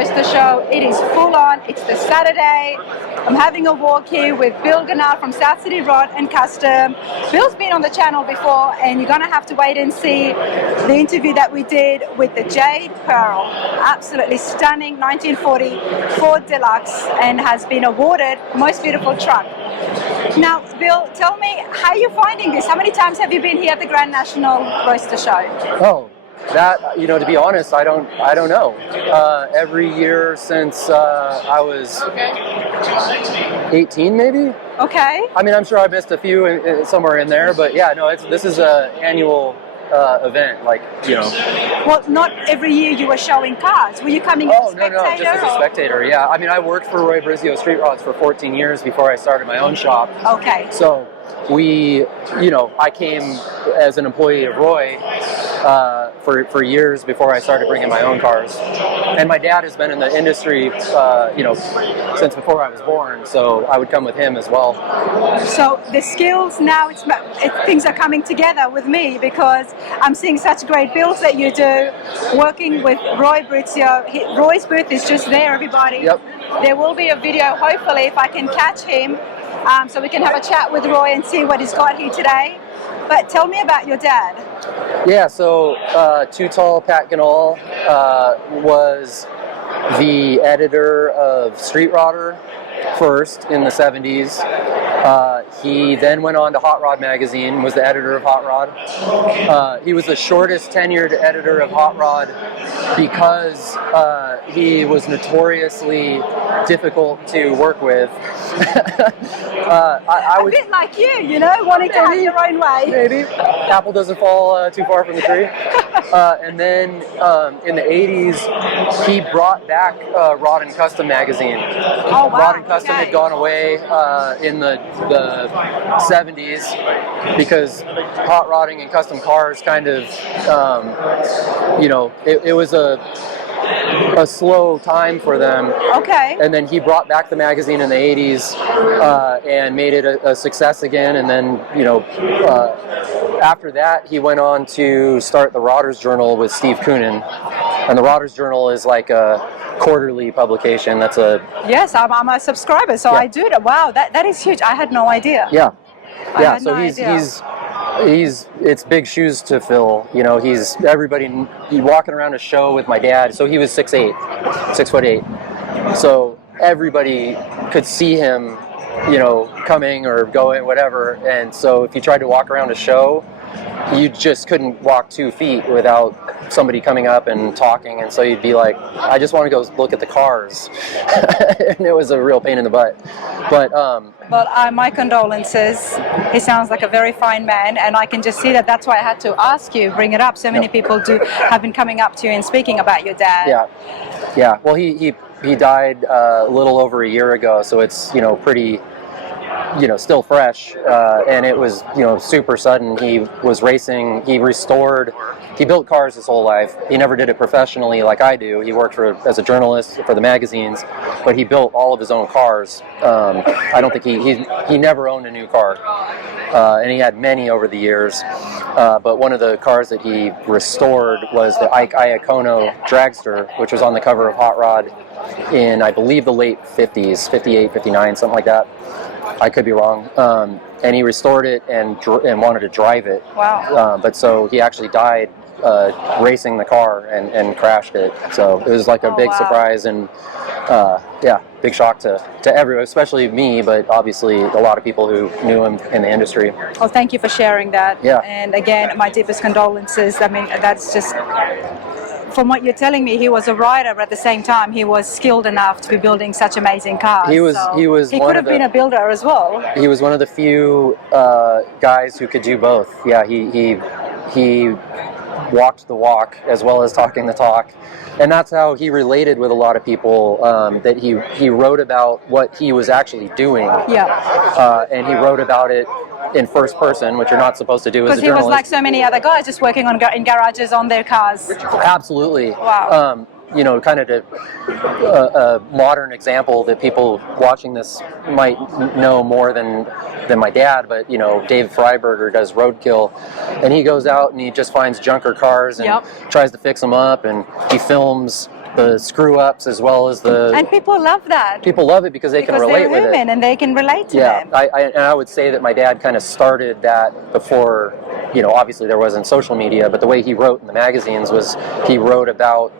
Roadster Show. It is full on. It's the Saturday. I'm having a walk here with Bill Ganahl from Southcity Rod and Custom. Bill's been on the channel before, and you're going to have to wait and see the interview that we did with the Jade Pearl. Absolutely stunning 1940 Ford Deluxe, and has been awarded Most Beautiful Truck. Now, Bill, tell me, how are you finding this? How many times have you been here at the Grand National Roadster Show? Oh, that, you know, to be honest, I don't know. Every year since I was 18, maybe. Okay. I mean, I'm sure I missed a few somewhere in there, but yeah, no, this is an annual event, like, you know. Well, not every year you were showing cars. Were you coming as a spectator? No, just as a spectator, yeah. I mean, I worked for Roy Brizio Street Rods for 14 years before I started my own shop. Okay. So I came as an employee of Roy for years before I started bringing my own cars. And my dad has been in the industry, since before I was born, so I would come with him as well. So the skills now, things are coming together with me, because I'm seeing such great builds that you do, working with Roy Brizio. Roy's booth is just there, everybody. Yep. There will be a video, hopefully, if I can catch him, so we can have a chat with Roy and see what he's got here today. But tell me about your dad. Yeah, so Too Tall Pat Ganahl was the editor of Street Rodder first in the 70s. He then went on to Hot Rod magazine, was the editor of Hot Rod. He was the shortest tenured editor of Hot Rod because he was notoriously difficult to work with. A bit like you know, wanting to have your own way. Maybe. Apple doesn't fall too far from the tree. And then in the 80s, he brought back Rod and Custom magazine. Oh, wow. Rod and Custom had gone away in the 70s because hot rodding and custom cars kind of, it was a slow time for them. Okay. And then he brought back the magazine in the 80s and made it a success again. And then, after that, he went on to start the Rodders Journal with Steve Koonin. And the Rodders Journal is like a quarterly publication. That's Yes, I'm a subscriber, so yeah. I do that. Wow, that is huge. I had no idea. Yeah. Yeah, so he's it's big shoes to fill. You know, he's walking around a show with my dad. So he was 6'8", 6'8". So everybody could see him, coming or going, whatever. And so if you tried to walk around a show, you just couldn't walk 2 feet without somebody coming up and talking, and so you'd be like, I just want to go look at the cars. And it was a real pain in the butt. But my condolences. He sounds like a very fine man, and I can just see that. That's why I had to ask you, bring it up. So many people have been coming up to you and speaking about your dad. Yeah. Well, he died a little over a year ago, so it's pretty, still fresh, and it was, super sudden. He was racing, he built cars his whole life. He never did it professionally like I do. He worked as a journalist for the magazines, but he built all of his own cars. I don't think he never owned a new car, and he had many over the years, but one of the cars that he restored was the Ike Iacono Dragster, which was on the cover of Hot Rod in, I believe, the late 50s, 58, 59, something like that. I could be wrong. And he restored it and wanted to drive it. Wow. But so he actually died racing the car and crashed it. So it was like a big surprise and big shock to everyone, especially me, but obviously a lot of people who knew him in the industry. Well, thank you for sharing that. Yeah. And again, my deepest condolences. I mean, that's just... From what you're telling me, he was a rider, but at the same time, he was skilled enough to be building such amazing cars. He could have been a builder as well. He was one of the few guys who could do both. Yeah, he walked the walk as well as talking the talk, and that's how he related with a lot of people. That he wrote about what he was actually doing. Yeah. And he wrote about it in first person, which you're not supposed to do as a journalist. Because he was like so many other guys, just working in garages on their cars. Absolutely. Wow. Kind of a modern example that people watching this might know more than my dad, but Dave Freiberger does Roadkill, and he goes out and he just finds junker cars and tries to fix them up, and he films the screw ups as well as the. And people love that. People love it because they can relate with it. They're human and they can relate to them. And I would say that my dad kind of started that before, obviously there wasn't social media, but the way he wrote in the magazines was he wrote about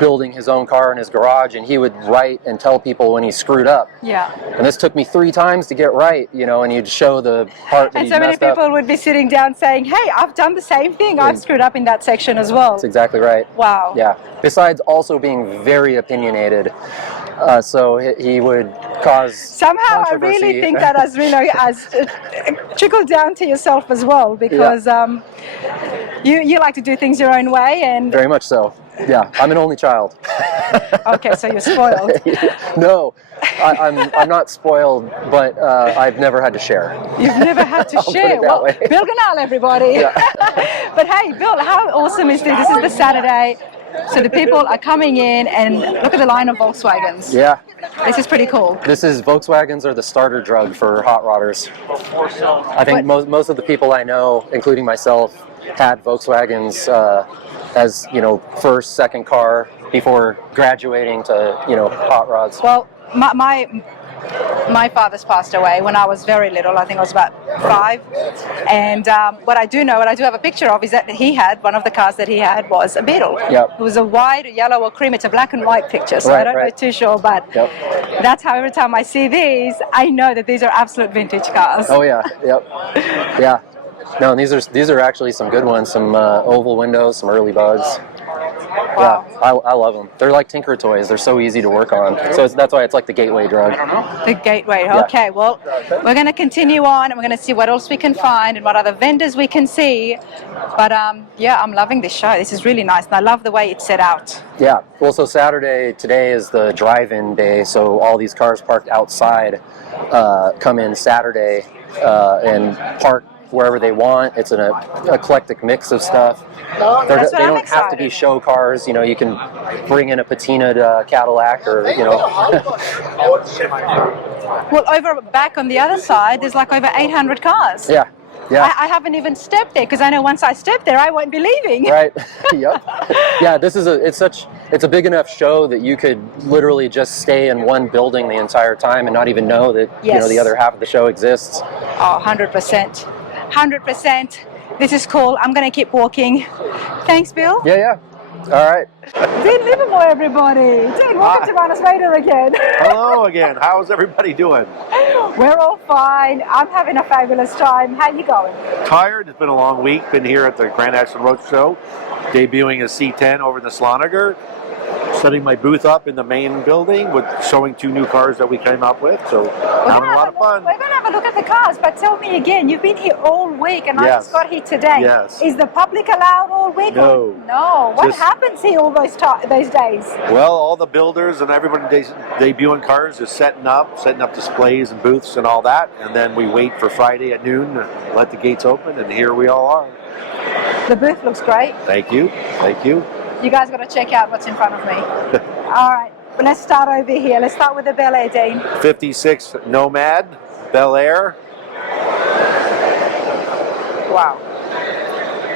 building his own car in his garage, and he would write and tell people when he screwed up. Yeah. And this took me 3 times to get right, and you'd show the part that and so many people would be sitting down saying, hey, I've done the same thing. I've screwed up in that section as well. That's exactly right. Wow. Yeah. Besides also being very opinionated. So he would cause somehow controversy. I really think that has trickled down to yourself as well, because you like to do things your own way. And very much so. Yeah, I'm an only child. Okay, so you're spoiled. No, I'm not spoiled, but I've never had to share. You've never had to share? Well, Bill Ganahl, everybody. Yeah. But hey, Bill, how awesome is this? This is the Saturday. So the people are coming in, and look at the line of Volkswagens. Yeah. This is pretty cool. Volkswagens are the starter drug for hot rodders. I think most of the people I know, including myself, had Volkswagens as first, second car before graduating to hot rods. Well, my father's passed away when I was very little. I think I was about 5. And what I do have a picture of is that one of the cars that he had was a Beetle. Yep. It was a white, yellow, or cream. It's a black and white picture, so I don't know too sure, but that's how every time I see these, I know that these are absolute vintage cars. Oh yeah, yep, yeah. No, and these are actually some good ones. Some oval windows, some early bugs. Wow. Yeah, I love them. They're like Tinker toys. They're so easy to work on. So that's why it's like the gateway drug. The gateway. Okay. Yeah. Well, we're going to continue on, and we're going to see what else we can find and what other vendors we can see. But yeah, I'm loving this show. This is really nice, and I love the way it's set out. Yeah. Well, so today is the drive-in day. So all these cars parked outside come in Saturday and park wherever they want. It's an eclectic mix of stuff. They don't have to be show cars. You can bring in a patinaed Cadillac or Well, over back on the other side, there's like over 800 cars. Yeah. Yeah. I haven't even stepped there because I know once I step there, I won't be leaving. Right. Yep. Yeah. It's a big enough show that you could literally just stay in one building the entire time and not even know that the other half of the show exists. Oh, 100%. 100%. This is cool. I'm going to keep walking. Thanks, Bill. Yeah. All right. Dean Livermore, everybody. Dean, welcome to Run Raider again. Hello again. How's everybody doing? We're all fine. I'm having a fabulous time. How you going? Tired. It's been a long week. Been here at the Grand National Roadster Show, debuting a C10 over in the Sloniger. Setting my booth up in the main building with showing 2 new cars that we came up with. So having a lot of fun. We're going to have a look at the cars, but tell me again, you've been here all week and I just got here today. Yes. Is the public allowed all week? No. No. What happens here all those days? Well, all the builders and everybody debuting cars is setting up displays and booths and all that. And then we wait for Friday at noon to let the gates open, and here we all are. The booth looks great. Thank you. Thank you. You guys got to check out what's in front of me. All right, well, let's start over here. Let's start with the Bel Air, Dean. 56 Nomad, Bel Air. Wow.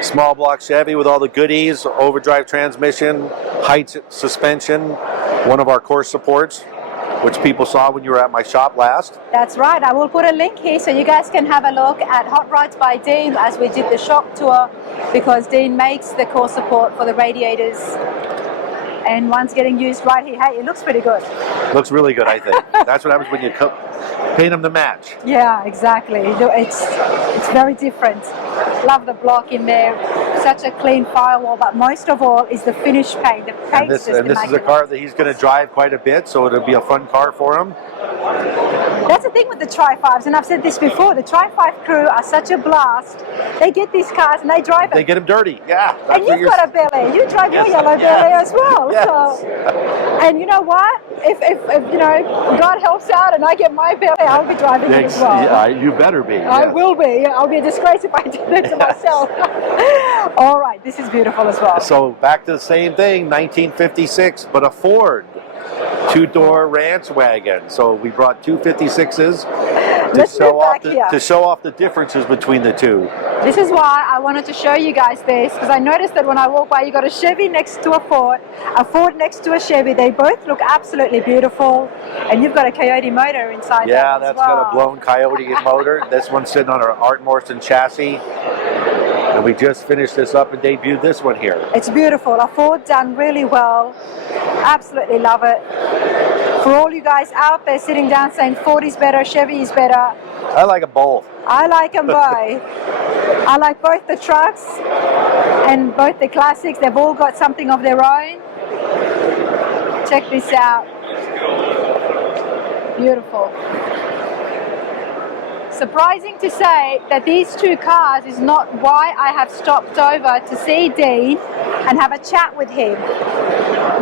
Small block Chevy with all the goodies, overdrive transmission, height suspension, one of our core supports, which people saw when you were at my shop last. That's right. I will put a link here so you guys can have a look at Hot Rods by Dean as we did the shop tour, because Dean makes the core support for the radiators, and one's getting used right here. Hey, it looks pretty good. Looks really good, I think. That's what happens when you paint them to match. Yeah, exactly. It's very different. Love the block in there. Such a clean firewall, but most of all is the finish paint. The paint this is a car that he's going to drive quite a bit, so it'll be a fun car for him. That's the thing with the Tri-5s, and I've said this before, the Tri-5 crew are such a blast. They get these cars and they drive them. They get them dirty, yeah. And you've got a Bel Air. You drive your yellow Bel Air as well. Yes. So, and you know what? If God helps out and I get my Bel Air, I'll be driving it as well. Yeah, you better be. I will be. I'll be a disgrace if I do that to myself. All right, this is beautiful as well. So back to the same thing, 1956, but a Ford. two-door ranch wagon. So we brought two 56s Let's move back here. to show off the differences between the two. This is why I wanted to show you guys this, because I noticed that when I walk by, you got a Chevy next to a Ford next to a Chevy. They both look absolutely beautiful, and you've got a Coyote motor inside. Yeah, that's got a blown Coyote motor. This one's sitting on our Art Morrison chassis, and we just finished this up and debuted this one here. It's beautiful. A Ford done really well. Absolutely love it. For all you guys out there sitting down saying Ford is better, Chevy is better, I like them both. I like them both. I like both the trucks and both the classics. They've all got something of their own. Check this out. Beautiful. Surprising to say that these two cars is not why I have stopped over to see Dean and have a chat with him.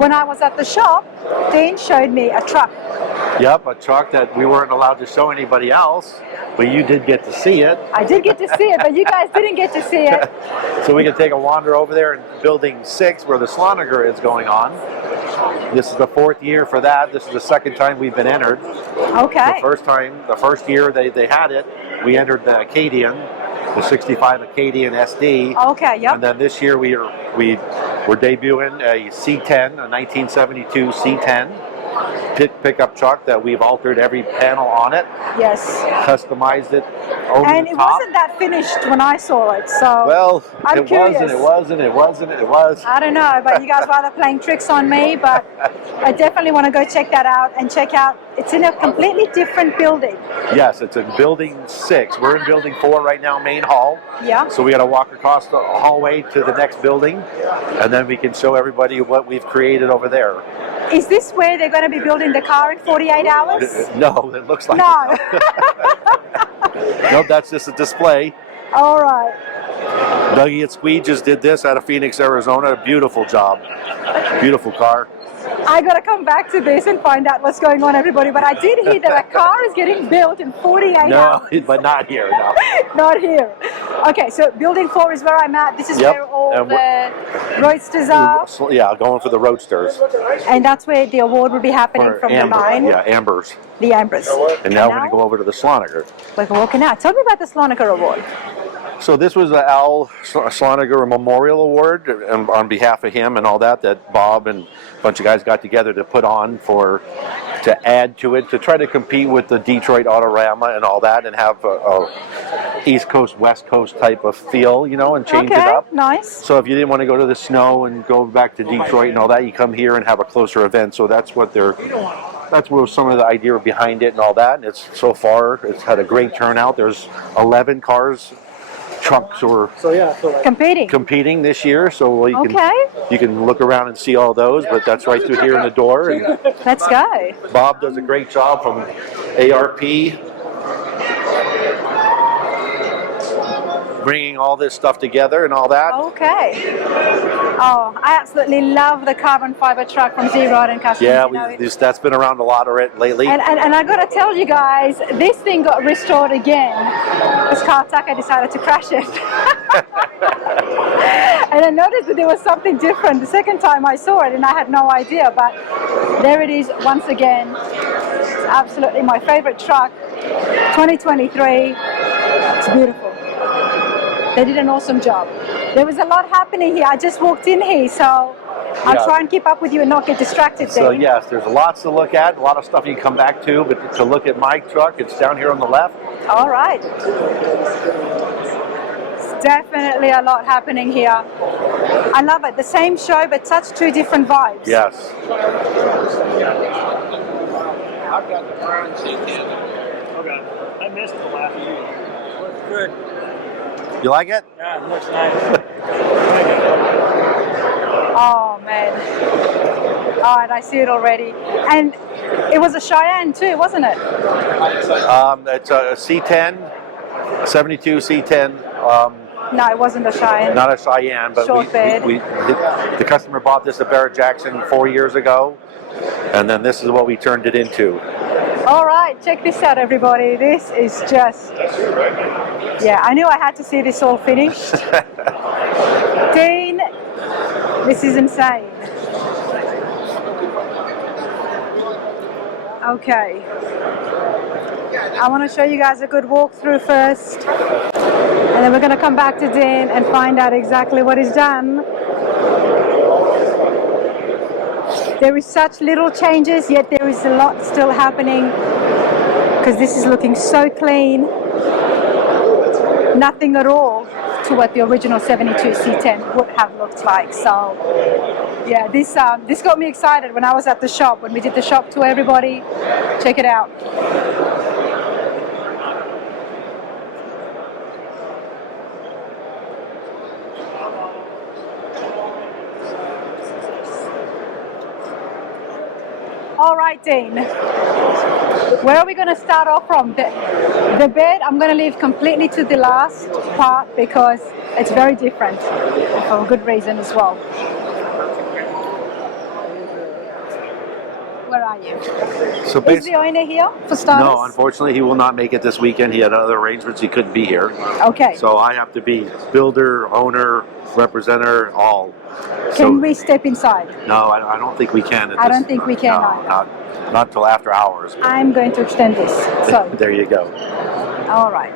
When I was at the shop, Dean showed me a truck. Yep, a truck that we weren't allowed to show anybody else, but you did get to see it. I did get to see it, but you guys didn't get to see it. So we can take a wander over there in Building 6 where the Sloniger is going on. This is the 4th year for that. This is the 2nd time we've been entered. Okay. The first year they had it, we entered the Acadian, the 65 Acadian SD. Okay, yep. And then this year we're debuting a C10, a 1972 C10 pickup truck that we've altered every panel on it. Yes. Customized it over And the it top. wasn't that finished when I saw it, so Well, I'm curious. it was. I don't know, but you guys are either playing tricks on me, but I definitely want to go check that out and check out. It's in a completely different building. Yes, it's in Building 6. We're in Building 4 right now, main hall. Yeah. So we got to walk across the hallway to the next building, and then we can show everybody what we've created over there. Is this where they're going to be building the car in 48 hours? No, it looks like No. Nope, that's just a display. All right. Dougie at Squee just did this out of Phoenix, Arizona. A beautiful job. Beautiful car. I got to come back to this and find out what's going on, everybody. But I did hear that a car is getting built in 48 hours. No, but not here, no. Not here. Okay, so building 4 is where I'm at. This is Yep. where all And the roadsters are. Yeah, going for the Roadsters. And that's where the award will be happening from the 9. Yeah, Ambers. The Ambers. And now we're going to go over to the Sloniger. We're walking out. Tell me about the Sloniger Award. So this was the Al Sloniger Memorial Award on behalf of him and all that Bob and a bunch of guys got together to put on to add to it, to try to compete with the Detroit Autorama and all that and have a East Coast, West Coast type of feel, and change it up. Nice. So if you didn't want to go to the snow and go back to Detroit and all that, you come here and have a closer event. So that's what that's where some of the idea behind it and all that. And it's had a great turnout. There's 11 cars, trucks or competing this year, so you can look around and see all those, but that's right through here in the door. And let's go. Bob does a great job from ARP bringing all this stuff together and all that. Okay. Oh, I absolutely love the carbon fiber truck from Rod and Custom. Yeah, that's been around a lot lately. And I got to tell you guys, this thing got restored again because Carl Tucker decided to crash it. And I noticed that there was something different the second time I saw it, and I had no idea, but there it is once again. It's absolutely my favorite truck. 2023. It's beautiful. They did an awesome job. There was a lot happening here. I just walked in here, so I'll try and keep up with you and not get distracted. So yes, there's lots to look at, a lot of stuff you can come back to, but to look at my truck, it's down here on the left. All right. It's definitely a lot happening here. I love it. The same show, but such two different vibes. Yes. I've got the Crown C10. Okay. I missed the last year. Looks good. You like it? Yeah, it looks nice. Oh, man. All right, I see it already. And it was a Cheyenne too, wasn't it? It's a C10, a 72 C10. No, it wasn't a Cheyenne. Not a Cheyenne, but Short bed. the customer bought this at Barrett Jackson 4 years ago, and then this is what we turned it into. All right, check this out, everybody. This is just... Yeah, I knew I had to see this all finished. Dean, this is insane. Okay. I want to show you guys a good walkthrough first, and then we're going to come back to Dean and find out exactly what he's done. There is such little changes, yet there is a lot still happening, because this is looking so clean. Nothing at all to what the original 72 C10 would have looked like. So yeah, this got me excited when I was at the shop, when we did the shop tour. Everybody, check it out. All right, Dean, where are we going to start off from? The bed, I'm going to leave completely to the last part because it's very different for a good reason as well. Where are you? So Is the owner here for starters? No, unfortunately, he will not make it this weekend. He had other arrangements. He couldn't be here. Okay. So I have to be builder, owner, representative, all. Can we step inside? No, I don't think we can. I don't think we can. No, not till after hours. I'm going to extend this. So there you go. All right.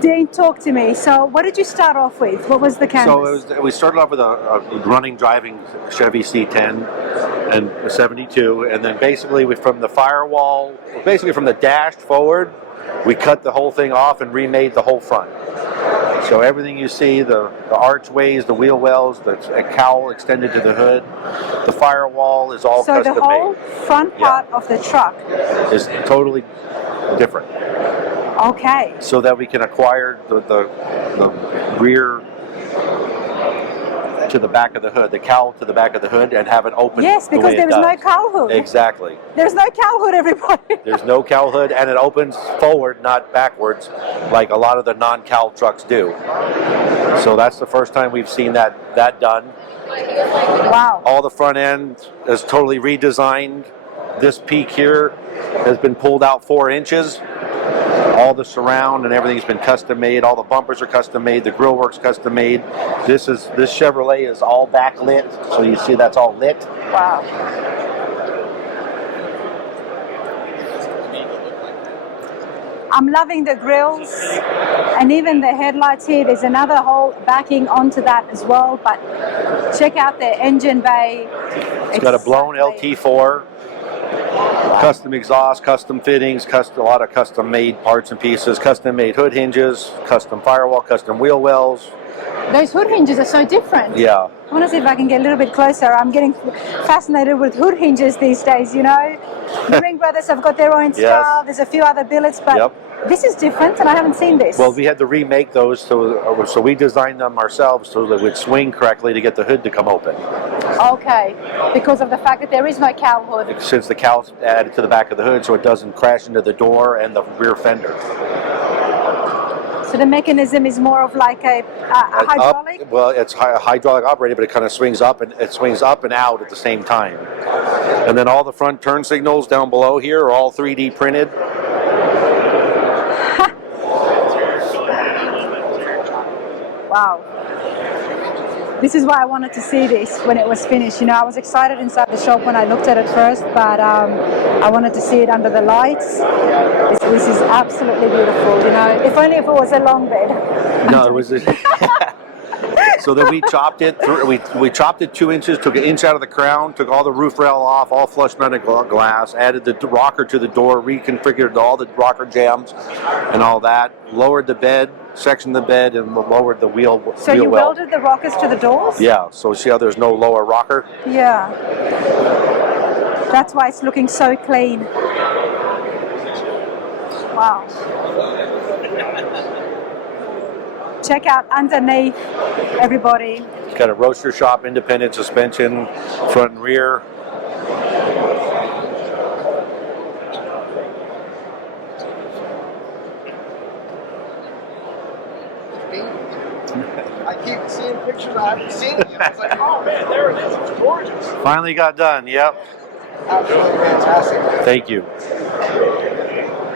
Dean, talk to me. So what did you start off with? What was the canvas? So we started off with a running, driving Chevy C10 and a 72, and then basically from the firewall, basically from the dash forward, we cut the whole thing off and remade the whole front. So everything you see, the archways, the wheel wells, the cowl extended to the hood, the firewall is all custom made. So the whole front part of the truck is totally different. Okay. So that we can acquire the rear to the back of the hood, the cowl to the back of the hood, and have it open. Yes, because there is no cowl hood. Exactly. There's no cowl hood, everybody. There's no cowl hood, and it opens forward, not backwards, like a lot of the non-cowl trucks do. So that's the first time we've seen that done. Wow. All the front end is totally redesigned. This peak here has been pulled out 4 inches. All the surround and everything's been custom made. All the bumpers are custom made. The grill work's custom made. This Chevrolet is all backlit, so you see that's all lit. Wow. I'm loving the grills and even the headlights here. There's another whole backing onto that as well. But check out the engine bay. It's got a blown LT4. Custom exhaust, custom fittings, a lot of custom made parts and pieces, custom made hood hinges, custom firewall, custom wheel wells. Those hood hinges are so different. Yeah. I want to see if I can get a little bit closer. I'm getting fascinated with hood hinges these days, you know. The Ring Brothers have got their own style. Yes. There's a few other billets, but this is different, and I haven't seen this. Well, we had to remake those, so we designed them ourselves so that it would swing correctly to get the hood to come open. Okay, because of the fact that there is no cowl hood. Since the cowl's added to the back of the hood, so it doesn't crash into the door and the rear fender. So the mechanism is more of like a hydraulic? Well, it's hydraulic operated, but it kind of swings up and out at the same time. And then all the front turn signals down below here are all 3D printed. Wow. This is why I wanted to see this when it was finished. You know, I was excited inside the shop when I looked at it first, but I wanted to see it under the lights. This is absolutely beautiful, you know. If only if it was a long bed. No, it was... So then we chopped it. We chopped it 2 inches, took an inch out of the crown, took all the roof rail off, all flush mounted glass, added the rocker to the door, reconfigured all the rocker jams and all that, lowered the bed, sectioned the bed, and lowered the wheel. So you welded the rockers to the doors? Yeah. So see how there's no lower rocker? Yeah. That's why it's looking so clean. Wow. Check out underneath, everybody. It's got a roadster shop, independent suspension, front and rear. I keep seeing pictures I haven't seen it yet. It's like, oh man, there it is. It's gorgeous. Finally got done, yep. Absolutely fantastic. Thank you.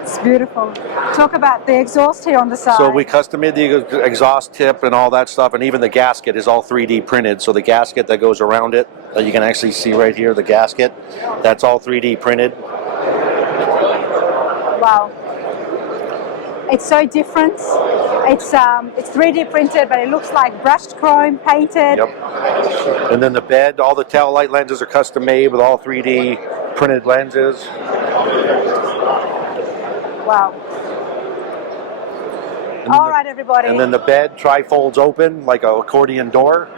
It's Beautiful. Talk about the exhaust here on the side. So we custom made the exhaust tip and all that stuff, and even the gasket is all 3D printed. So the gasket that goes around it, that you can actually see right here, the gasket, that's all 3D printed. Wow. It's so different. It's 3D printed, but it looks like brushed chrome, painted. Yep. And then the bed, all the tail light lenses are custom made with all 3D printed lenses. Wow. All right, everybody. And then the bed tri-folds open like an accordion door.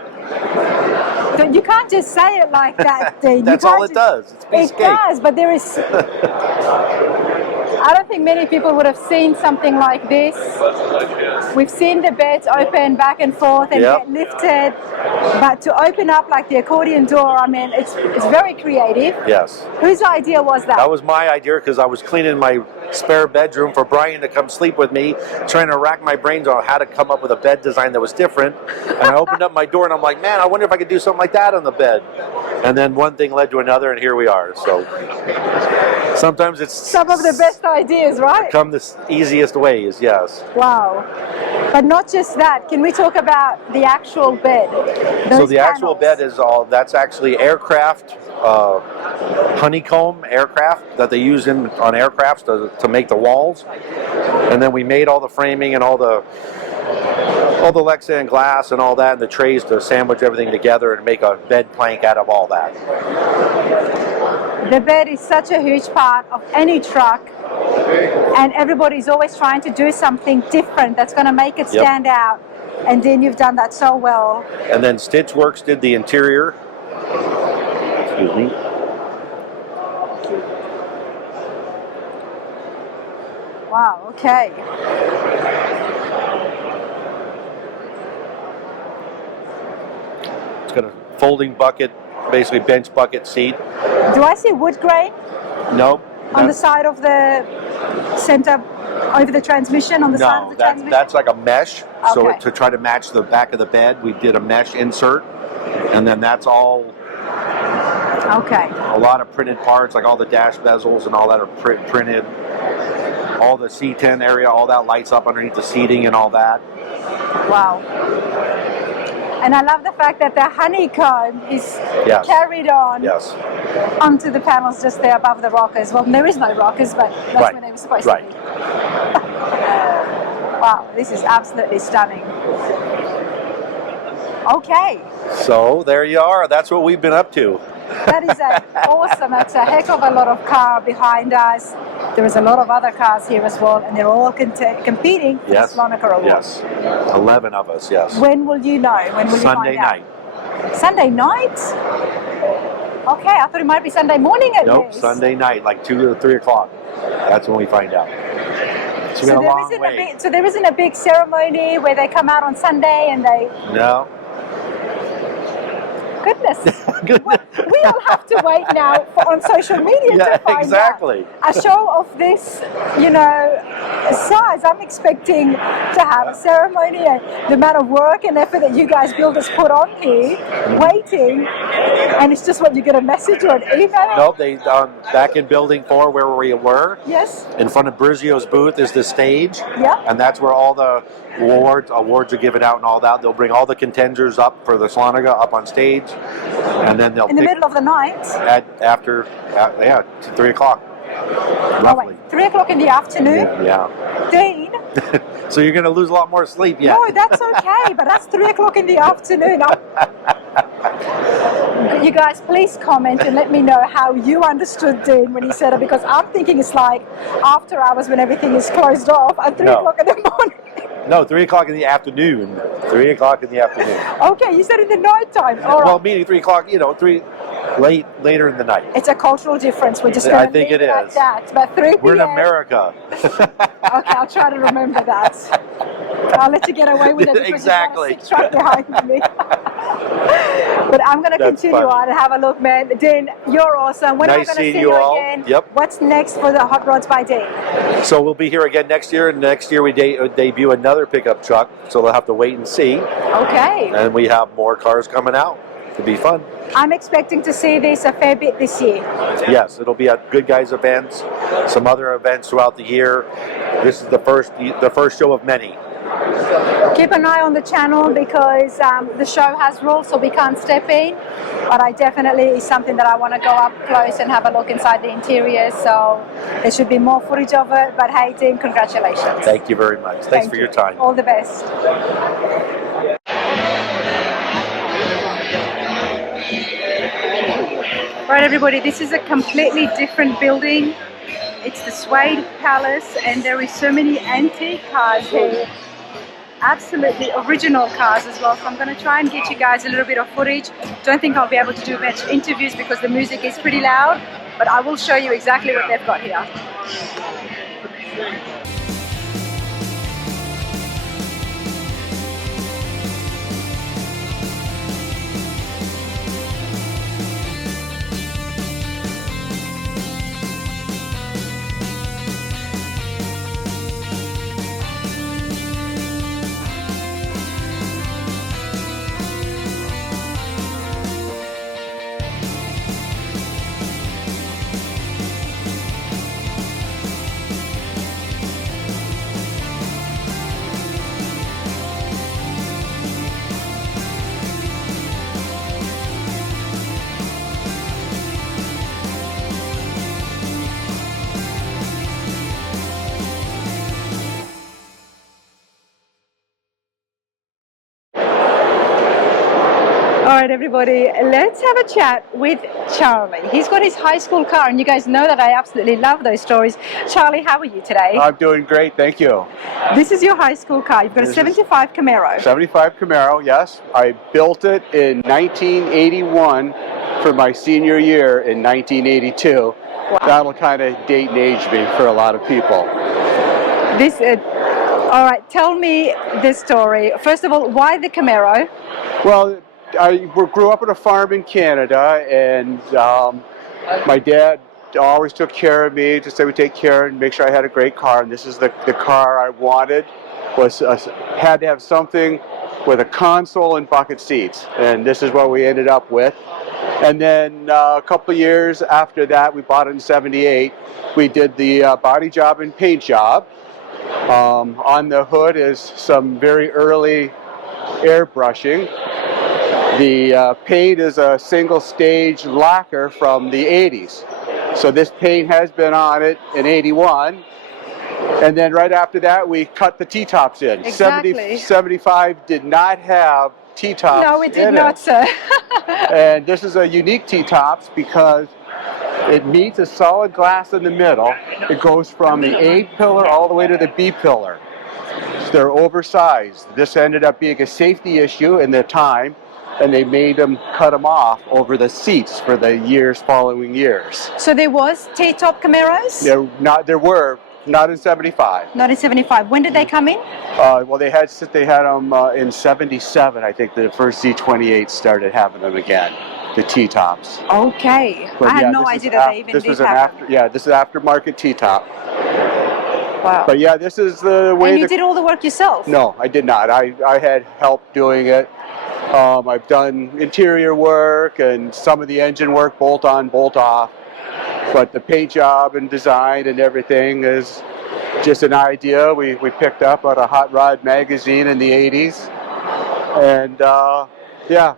You can't just say it like that, Dean. That's all it does. It's It does, but there is... I don't think many people would have seen something like this. We've seen the beds open back and forth and get lifted, but to open up like the accordion door, I mean, it's very creative. Yes. Whose idea was that? That was my idea because I was cleaning my spare bedroom for Brian to come sleep with me, trying to rack my brains on how to come up with a bed design that was different. And I opened up my door and I'm like, man, I wonder if I could do something like that on the bed. And then one thing led to another, and here we are. So sometimes it's some of the best ideas, right? Come the easiest ways, yes. Wow. But not just that. Can we talk about the actual bed? So the actual bed is that's actually aircraft, honeycomb aircraft that they use on aircrafts to make the walls. And then we made all the framing and all the Lexan glass and all that, and the trays to sandwich everything together and make a bed plank out of all that. The bed is such a huge part of any truck, and everybody's always trying to do something different that's going to make it stand out. And then you've done that so well. And then Stitchworks did the interior. Excuse me. Wow, okay. It's got a folding bucket, basically bench bucket seat. Do I see wood grain? Nope. On the side of the center, over the transmission, on the side of the transmission? No, that's like a mesh. Okay. So to try to match the back of the bed, we did a mesh insert. And then that's all... Okay. A lot of printed parts, like all the dash bezels and all that are printed. All the C10 area, all that lights up underneath the seating and all that. Wow. And I love the fact that the honeycomb is carried on onto the panels just there above the rockers. Well, there is no rockers, but that's where they were supposed to be. Wow, this is absolutely stunning. Okay. So there you are. That's what we've been up to. That is awesome. That's a heck of a lot of car behind us. There is a lot of other cars here as well, and they're all competing for the Slonaker Award. Yes, 11 of us, yes. When will you know? When will Sunday you find night. Out? Sunday night? Okay, I thought it might be Sunday morning at least. Nope, Sunday night, like 2 or 3 o'clock. That's when we find out. It's been a long way. So there isn't a big ceremony where they come out on Sunday and they... No. Goodness. We all have to wait now on social media to find out. A show of this, size. I'm expecting to have a ceremony and the amount of work and effort that you guys builders put on here, waiting, and it's just what you get a message or an email? Nope, they back in building 4 where we were. Yes. In front of Brizio's booth is the stage. Yeah. And that's where all the awards are given out and all that. They'll bring all the contenders up for the Slonaker up on stage, and then they'll in the middle of the night. After 3 o'clock. Roughly. 3 o'clock in the afternoon. Yeah. Dean. So you're going to lose a lot more sleep. Yeah. No, that's okay, but that's 3 o'clock in the afternoon. You guys, please comment and let me know how you understood Dean when he said it, because I'm thinking it's like after hours when everything is closed off at 3 o'clock in the morning. No, 3 o'clock in the afternoon. 3 o'clock in the afternoon. Okay, you said in the night time. All right. Well, meaning 3 o'clock, later in the night. It's a cultural difference. We're just going to leave it at that. But 3 p.m. We're in America. Okay, I'll try to remember that. I'll let you get away with it because you're right behind me. But I'm going to continue on and have a look, man. Dean, you're awesome. When am I going to see you again? Yep. What's next for the Hot Rods by Dean? So we'll be here again next year, and next year we debut another pickup truck, so they'll have to wait and see. Okay. And we have more cars coming out. to be fun. I'm expecting to see this a fair bit this year. Yes, it'll be at Good Guys events, some other events throughout the year. This is the first show of many. Keep an eye on the channel because the show has rules, so we can't step in. But I definitely is something that I want to go up close and have a look inside the interior. So there should be more footage of it. But hey, team, congratulations. Thank you very much. Thanks for your time. All the best. Right, everybody, this is a completely different building. It's the Suede Palace, and there is so many antique cars here. Absolutely original cars as well. So I'm going to try and get you guys a little bit of footage. Don't think I'll be able to do much interviews because the music is pretty loud, but I will show you exactly what they've got here. All right, everybody, let's have a chat with Charlie. He's got his high school car, and you guys know that I absolutely love those stories. Charlie, how are you today? I'm doing great, thank you. This is your high school car. You've got a 75 Camaro. 75 Camaro, yes. I built it in 1981 for my senior year in 1982. Wow. That'll kind of date and age me for a lot of people. All right, tell me this story. First of all, why the Camaro? Well, I grew up on a farm in Canada, and my dad always took care of me, just said we take care and make sure I had a great car. And this is the car I wanted. Had to have something with a console and bucket seats, and this is what we ended up with. And then a couple of years after that, we bought it in '78. We did the body job and paint job. On the hood is some very early airbrushing. The paint is a single stage lacquer from the 80s. So this paint has been on it in '81. And then right after that, we cut the T-tops in. Exactly. 75 did not have T-tops. No, it did in not, it. sir. And this is a unique T-tops because it meets a solid glass in the middle. It goes from the A pillar all the way to the B pillar. So they're oversized. This ended up being a safety issue in the time, and they made them cut them off over the seats for the following years. So there was T-top Camaros? There were not in '75. Not in 75. When did they come in? Well, they had them in '77. I think the first Z28 started having them again, the T-tops. Okay. But I had no idea that they even did have them. This is aftermarket T-top. Wow. But yeah, this is the way. And you did all the work yourself? No, I did not. I had help doing it. I've done interior work and some of the engine work, bolt on, bolt off. But the paint job and design and everything is just an idea we picked up at a Hot Rod magazine in the 80s. And yeah,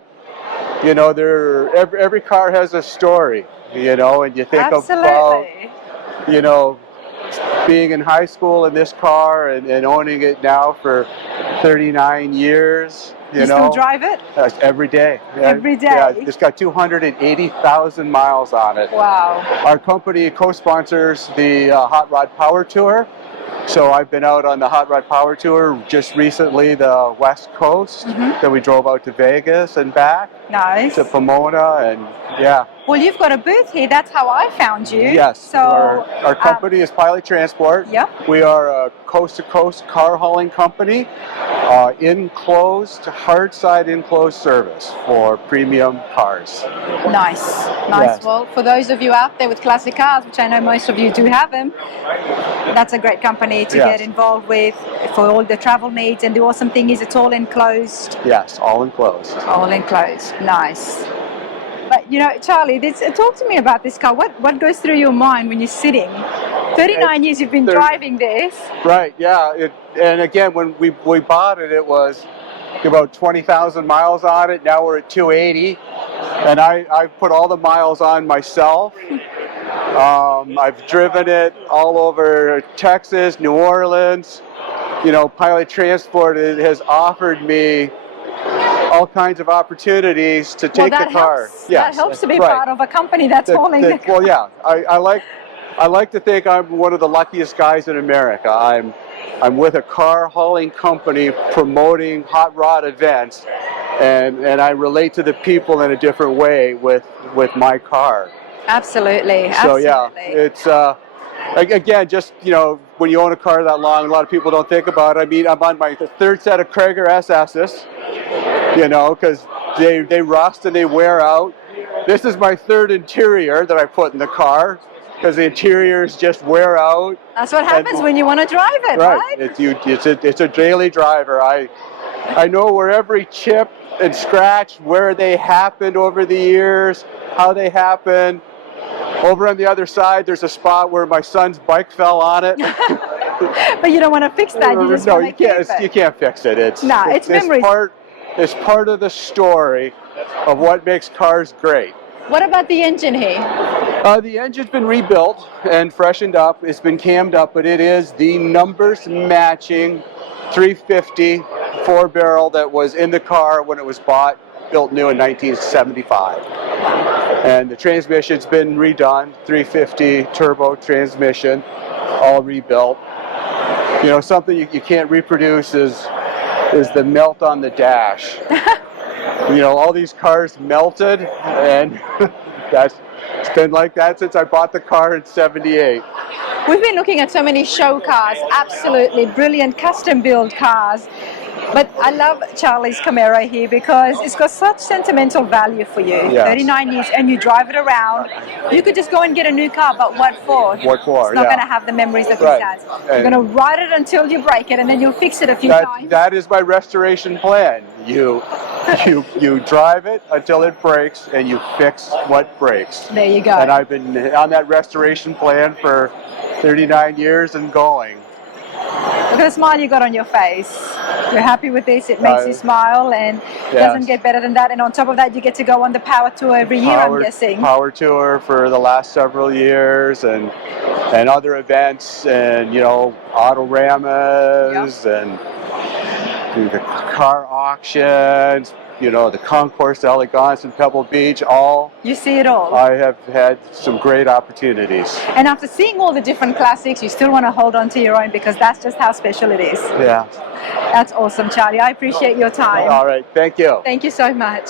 you know, every car has a story, you know, and you think about, you know, being in high school in this car and owning it now for 39 years. You know, still drive it? Every day. Every day? Yeah, it's got 280,000 miles on it. Wow. Our company co-sponsors the Hot Rod Power Tour. So I've been out on the Hot Rod Power Tour just recently, the West Coast. Then we drove out to Vegas and back. Nice. To Pomona, and yeah. Well, you've got a booth here. That's how I found you. Yes. So our company is Pilot Transport. Yep. We are a coast-to-coast car hauling company, enclosed, hard side enclosed service for premium cars. Nice. Yes. Well, for those of you out there with classic cars, which I know most of you do have them, that's a great company to Yes. get involved with for all the travel needs. And the awesome thing is it's all enclosed. Yes, all enclosed. All enclosed. Nice. But you know, Charlie, talk to me about this car. What goes through your mind when you're sitting? 39 years you've been driving this. Right, yeah. And again, when we bought it, it was about 20,000 miles on it. Now we're at 280. And I put all the miles on myself. I've driven it all over Texas, New Orleans. You know, Pilot Transport has offered me all kinds of opportunities to take the car. That helps to be part of a company that's hauling the car. Well, yeah, I like to think I'm one of the luckiest guys in America. I'm with a car hauling company promoting hot rod events, and I relate to the people in a different way with my car. Absolutely. So yeah, it's again, just, you know, when you own a car that long, a lot of people don't think about it. I mean, I'm on my third set of Krager SS's, you know, because they rust and they wear out. This is my third interior that I put in the car, because the interiors just wear out. That's what happens when you want to drive it, right? It's a daily driver. I know where every chip and scratch, where they happened over the years, how they happened. Over on the other side, there's a spot where my son's bike fell on it. But you don't want to fix that. You just want to keep it. You can't fix it. It's memories. It's part of the story of what makes cars great. What about the engine here? The engine's been rebuilt and freshened up. It's been cammed up, but it is the numbers matching 350 4-barrel that was in the car when it was bought, built new in 1975. And the transmission's been redone, 350 turbo transmission, all rebuilt. You know, something you can't reproduce is the melt on the dash. You know, all these cars melted, and it's been like that since I bought the car in '78. We've been looking at so many show cars, absolutely brilliant custom build cars. But I love Charlie's Camaro here because it's got such sentimental value for you. Yes. 39 years, and you drive it around. You could just go and get a new car, but what for? What for? It's not going to have the memories that this has. You're going to ride it until you break it, and then you'll fix it a few times. That is my restoration plan. You drive it until it breaks, and you fix what breaks. There you go. And I've been on that restoration plan for 39 years and going. Look at the smile you got on your face. You're happy with this. It makes you smile, and it doesn't get better than that. And on top of that, you get to go on the power tour every year, I'm guessing. Power tour for the last several years, and other events, and, you know, autoramas, and the car auctions, you know, the Concours d'Elegance in Pebble Beach, all. You see it all. I have had some great opportunities. And after seeing all the different classics, you still want to hold on to your own, because that's just how special it is. Yeah. That's awesome, Charlie. I appreciate your time. All right. Thank you. Thank you so much.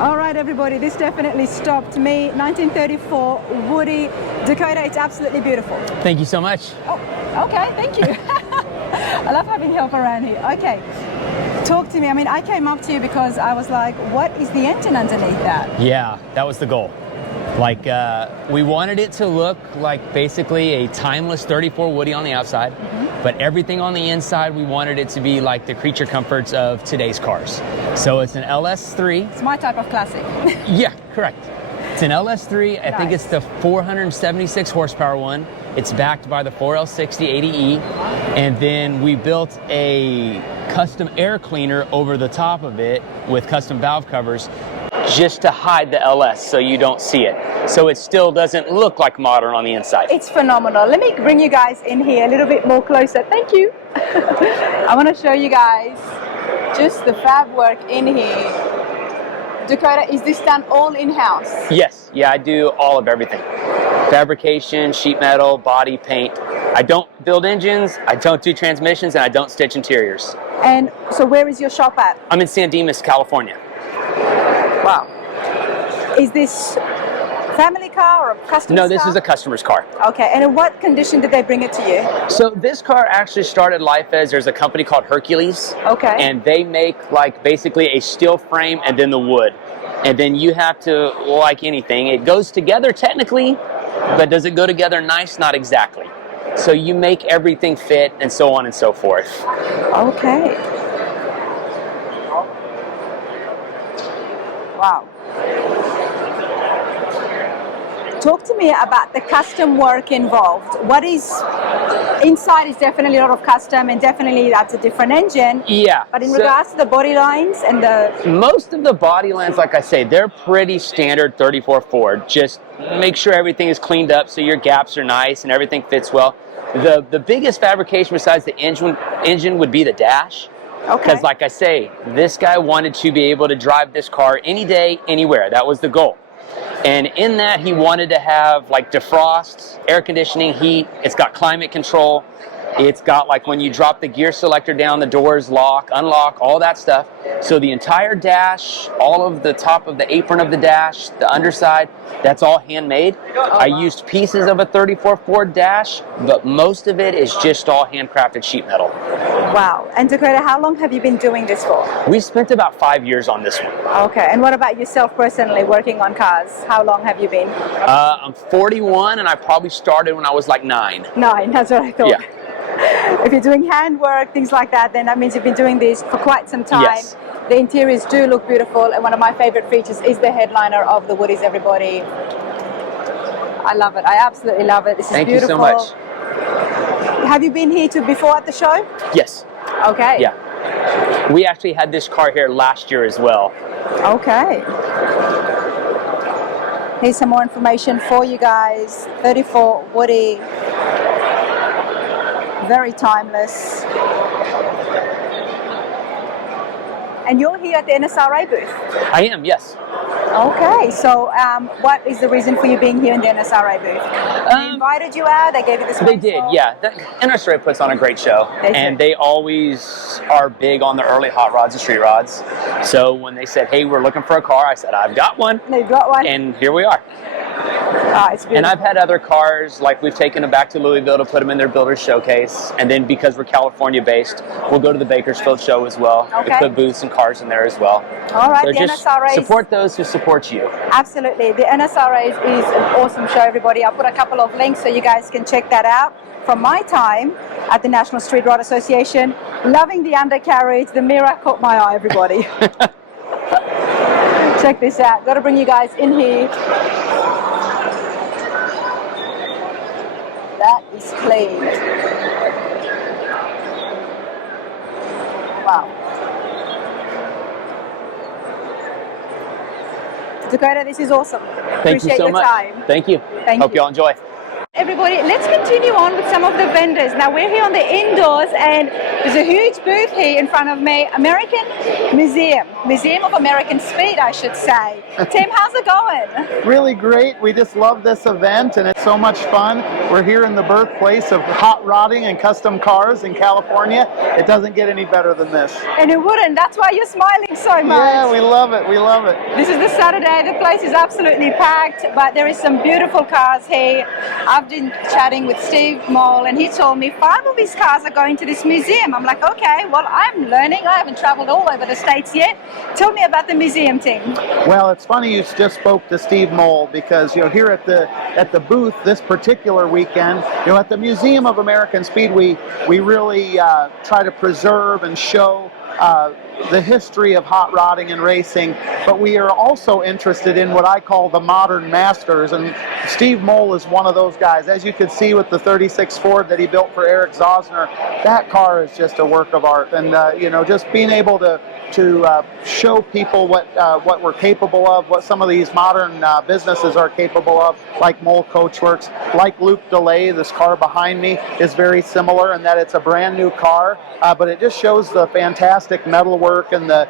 All right, everybody, this definitely stopped me. 1934 Woody Dakota. It's absolutely beautiful. Thank you so much. Oh, okay, thank you. I love having help around here. Okay, talk to me. I mean, I came up to you because I was like, what is the engine underneath that? Yeah, that was the goal. Like, we wanted it to look like basically a timeless 34 Woody on the outside, but everything on the inside, we wanted it to be like the creature comforts of today's cars. So it's an LS3. It's my type of classic. Yeah, correct. It's an LS3. I think it's the 476 horsepower one. It's backed by the 4L60 80E. And then we built a custom air cleaner over the top of it with custom valve covers, just to hide the LS so you don't see it. So it still doesn't look like modern on the inside. It's phenomenal. Let me bring you guys in here a little bit more closer. Thank you. I want to show you guys just the fab work in here. Dakota, is this done all in-house? Yes, yeah, I do all of everything. Fabrication, sheet metal, body, paint. I don't build engines, I don't do transmissions, and I don't stitch interiors. And so where is your shop at? I'm in San Dimas, California. Wow. Is this family car or custom No, this car? is a customer's car. Okay, and in what condition did they bring it to you? So this car actually started life as there's a company called Hercules. Okay. And they make like basically a steel frame and then the wood. And then you have to, like anything, it goes together technically, but does it go together nice? Not exactly. So you make everything fit and so on and so forth. Okay. Wow. Talk to me about the custom work involved. What is inside is definitely a lot of custom, and definitely that's a different engine. Yeah. But in regards to the body lines and the most of the body lines, like I say, they're pretty standard 34 Ford. Just make sure everything is cleaned up so your gaps are nice and everything fits well. The biggest fabrication besides the engine would be the dash. okay. Because like I say, this guy wanted to be able to drive this car any day, anywhere. That was the goal. And in that, he wanted to have like defrost, air conditioning, heat. It's got climate control. It's got like when you drop the gear selector down, the doors lock, unlock, all that stuff. So the entire dash, all of the top of the apron of the dash, the underside, that's all handmade. I used pieces of a 34 Ford dash, but most of it is just all handcrafted sheet metal. Wow. And Dakota, how long have you been doing this for? We spent about 5 years on this one. Okay. And what about yourself personally, working on cars? How long have you been? I'm 41, and I probably started when I was like 9. 9, that's what I thought. Yeah. If you're doing handwork, things like that, then that means you've been doing this for quite some time. Yes. The interiors do look beautiful, and one of my favorite features is the headliner of the Woodies, everybody. I love it. I absolutely love it. This is Thank beautiful. you so much. Have you been here before at the show? Yes. Okay. Yeah. We actually had this car here last year as well. Okay. Here's some more information for you guys. 34 Woody. Very timeless. And you're here at the NSRA booth? I am, yes. Okay, so what is the reason for you being here in the NSRA booth? They invited you out, they gave you this They did, yeah. NSRA puts on a great show, and they always are big on the early hot rods and street rods. So when they said, hey, we're looking for a car, I said, I've got one. They've got one? And here we are. It's beautiful. And I've had other cars, like we've taken them back to Louisville to put them in their builder's showcase. And then because we're California based, we'll go to the Bakersfield show as well. Okay. We put booths and cars in there as well. All right, So the just NSRA support those who support you. Absolutely. The NSRA is an awesome show, everybody. I'll put a couple of links so you guys can check that out. From my time at the National Street Rod Association, loving the undercarriage, the mirror caught my eye, everybody. Check this out. Got to bring you guys in here. That is clean. Wow. Dakota, this is awesome. Thank you so much. Time. Thank you. Thank Hope you. y'all enjoy. Everybody, let's continue on with some of the vendors. Now we're here on the indoors, and there's a huge booth here in front of me. American Museum of American Speed, I should say. Tim, how's it going? Really great. We just love this event, and it's so much fun. We're here in the birthplace of hot rodding and custom cars in California. It doesn't get any better than this. And it wouldn't. That's why you're smiling so much. Yeah, we love it. We love it. This is the Saturday. The place is absolutely packed, but there is some beautiful cars here. I've been chatting with Steve Moll, and he told me 5 of his cars are going to this museum. I'm like, okay, well, I'm learning. I haven't traveled all over the States yet. Tell me about the museum, Tim. Well, it's funny you just spoke to Steve Moll, because here at the booth this particular weekend, at the Museum of American Speed, we really try to preserve and show the history of hot rodding and racing, but we are also interested in what I call the modern masters, and Steve Mole is one of those guys. As you can see with the 36 Ford that he built for Eric Zosner, that car is just a work of art. And you know, just being able to show people what we're capable of, what some of these modern businesses are capable of, like Mole Coachworks, like Luke DeLay. This car behind me is very similar in that it's a brand new car, but it just shows the fantastic metalwork and the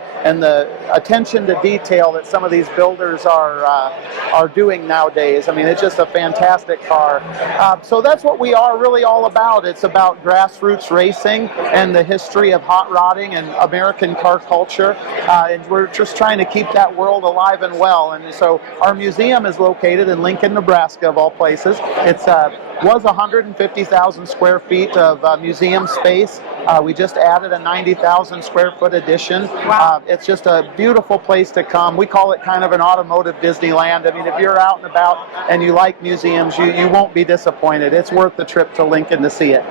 attention to detail that some of these builders are doing nowadays. I mean, it's just a fantastic car. So that's what we are really all about. It's about grassroots racing and the history of hot rodding and American car culture, and we're just trying to keep that world alive and well. And so our museum is located in Lincoln, Nebraska, of all places. It's was 150,000 square feet of museum space. We just added a 90,000 square foot addition. Wow. It's just a beautiful place to come. We call it kind of an automotive Disneyland. I mean, if you're out and about and you like museums, you won't be disappointed. It's worth the trip to Lincoln to see it.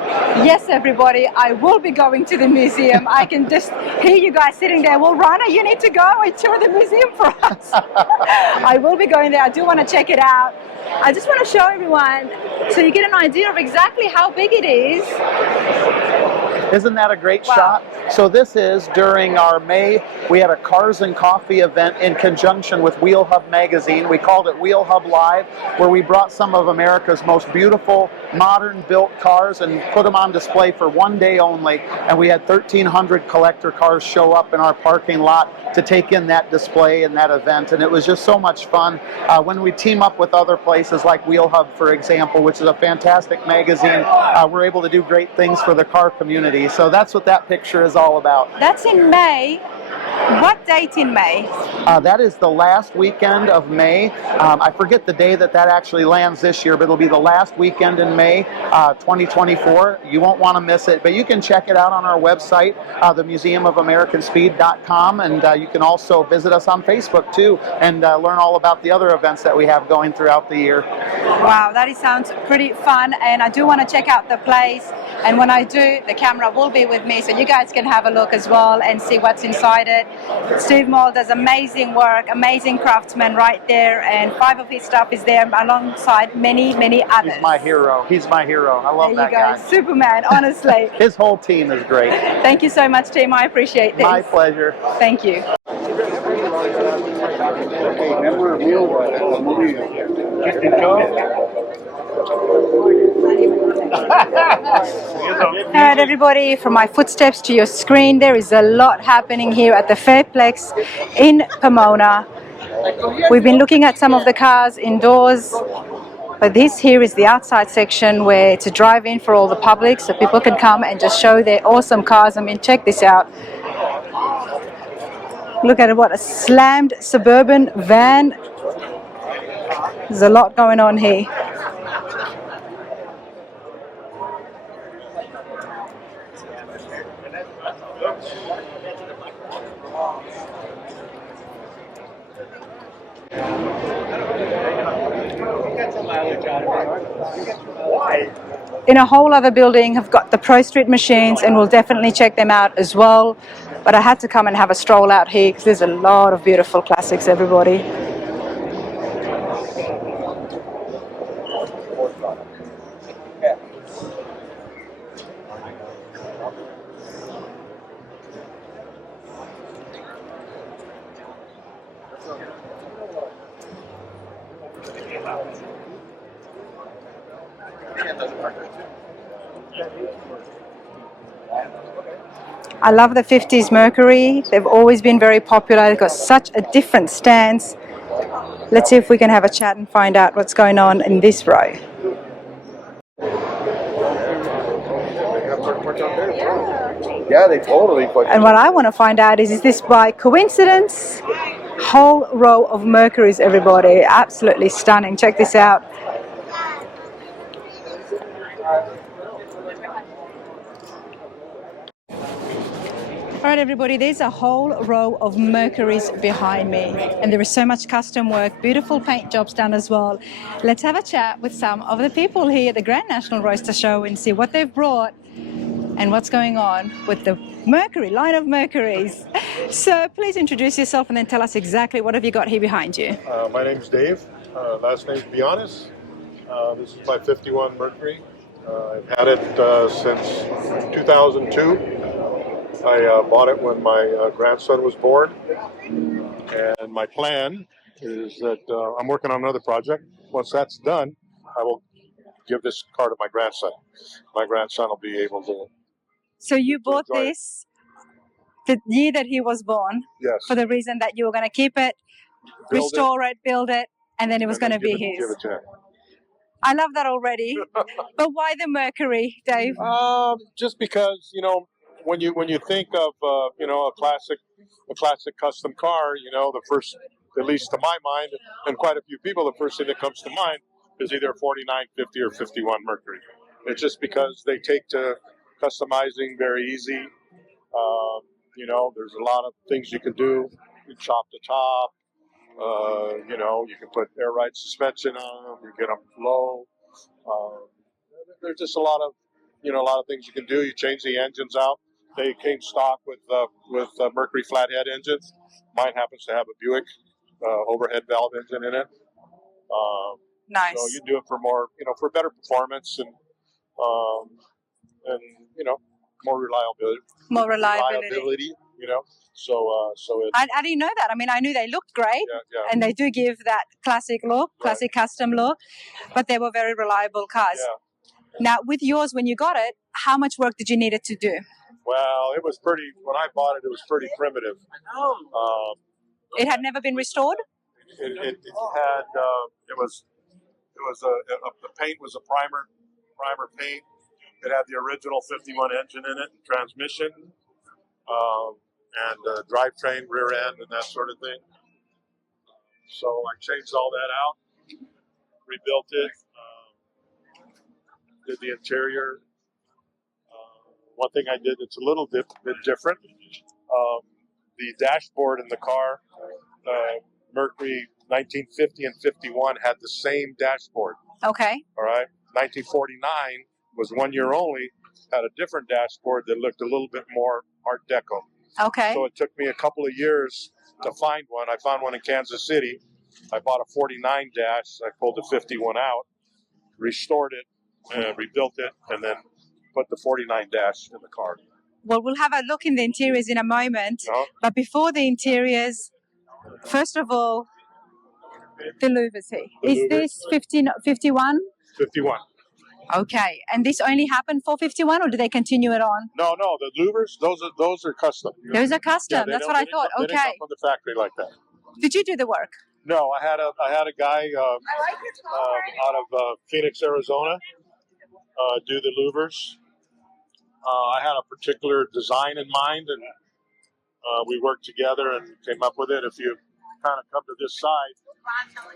Yes, everybody, I will be going to the museum. I can just hear you guys sitting there. Well, Rana, you need to go and tour the museum for us. I will be going there. I do want to check it out. I just want to show everyone so you get an idea of exactly how big it is. Isn't that a great Wow. shot? So this is during our May, we had a Cars and Coffee event in conjunction with Wheel Hub magazine. We called it Wheel Hub Live, where we brought some of America's most beautiful modern built cars and put them on display for one day only. And we had 1,300 collector cars show up in our parking lot to take in that display and that event. And it was just so much fun. When we team up with other places like Wheel Hub, for example, which is a fantastic magazine, we're able to do great things for the car community. So that's what that picture is all about. That's in May. What date in May? That is the last weekend of May. I forget the day that actually lands this year, but it'll be the last weekend in May 2024. You won't want to miss it, but you can check it out on our website, themuseumofamericanspeed.com, and you can also visit us on Facebook too and learn all about the other events that we have going throughout the year. Wow, that sounds pretty fun, and I do want to check out the place. And when I do, the camera will be with me, so you guys can have a look as well and see what's inside it. Steve Mole does amazing work, amazing craftsman right there, and 5 of his stuff is there alongside many, many others. He's my hero. He's my hero. I love that guy. Superman, honestly. His whole team is great. Thank you so much, team. I appreciate this. My pleasure. Thank you. All right, everybody, from my footsteps to your screen, there is a lot happening here at the Fairplex in Pomona. We've been looking at some of the cars indoors, but this here is the outside section where it's a drive-in for all the public, so people can come and just show their awesome cars. I mean, check this out. Look at it, what a slammed suburban van. There's a lot going on here. In a whole other building, have got the Pro Street machines, and we'll definitely check them out as well. But I had to come and have a stroll out here because there's a lot of beautiful classics, everybody. I love the 50s Mercury. They've always been very popular. They've got such a different stance. Let's see if we can have a chat and find out what's going on in this row. Yeah, they totally fucking. And what I want to find out is this by coincidence? Whole row of Mercurys, everybody. Absolutely stunning. Check this out. All right, everybody, there's a whole row of Mercurys behind me, and there is so much custom work, beautiful paint jobs done as well. Let's have a chat with some of the people here at the Grand National Roadster Show and see what they've brought and what's going on with the Mercury, line of Mercurys. So please introduce yourself and then tell us exactly what have you got here behind you. My name's Dave. Last name's Bionis. This is my 51 Mercury. I've had it since 2002. I bought it when my grandson was born. And my plan is that I'm working on another project. Once that's done, I will give this car to my grandson. My grandson will be able to. So you bought enjoy it. this the year that he was born Yes. for the reason that you were going to keep it, Build restore it, build it, and then it was and then going to be give his. it to him. I love that already. But why the Mercury, Dave? Just because when you think of a classic custom car, the first, at least to my mind, and quite a few people, the first thing that comes to mind is either 49, 50, or 51 Mercury. It's just because they take to customizing very easy. There's a lot of things you can do. You chop the top. You can put air ride suspension on them. You get them low. There's just a lot of things you can do. You change the engines out. They came stock with Mercury flathead engines. Mine happens to have a Buick overhead valve engine in it. Nice. So you do it for more, for better performance and more reliability. More reliability. So it's. I didn't know that. I mean, I knew they looked great, Yeah. and they do give that classic look, classic custom look, but they were very reliable cars. Yeah. Now, with yours, when you got it, how much work did you need it to do? Well, it was pretty. When I bought it, it was pretty primitive. It had never been restored? It had. The paint was a primer paint. It had the original 51 engine in it, transmission, and drivetrain, rear end, and that sort of thing. So I changed all that out, rebuilt it, did the interior. One thing I did that's a little bit different, the dashboard in the car, Mercury 1950 and 51 had the same dashboard. Okay. All right. 1949 was 1 year only, had a different dashboard that looked a little bit more Art Deco. Okay. So it took me a couple of years to find one. I found one in Kansas City. I bought a 49 dash. I pulled the 51 out, restored it, rebuilt it, and then put the 49 dash in the car. Well, we'll have a look in the interiors in a moment. But before the interiors, first of all, the louvers here. Is this 51? 51. Okay. And this only happened for 51, or do they continue it on? No, the louvers, those are custom. Those are custom. That's what I thought. They didn't come from the factory like that. Did you do the work? No, I had a guy out of Phoenix, Arizona, do the louvers. I had a particular design in mind, and we worked together and came up with it. If you kind of come to this side,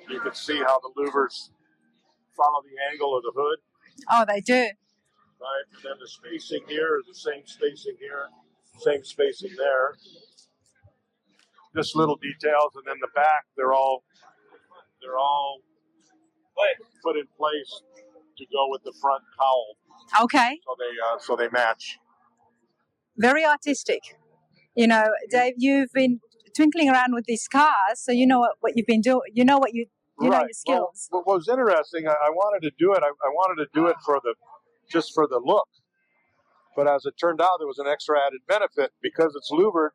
you can see how the louvers follow the angle of the hood. Oh, they do. Right, and then the spacing here is the same spacing here, same spacing there. Just little details, and then the back, they're all put in place to go with the front cowl. Okay. So they match. Very artistic. Dave, you've been twinkling around with these cars, so you know what you've been doing. You know what you know your skills. Well, what was interesting, I wanted to do it. I wanted to do it just for the look. But as it turned out, there was an extra added benefit because it's louvered.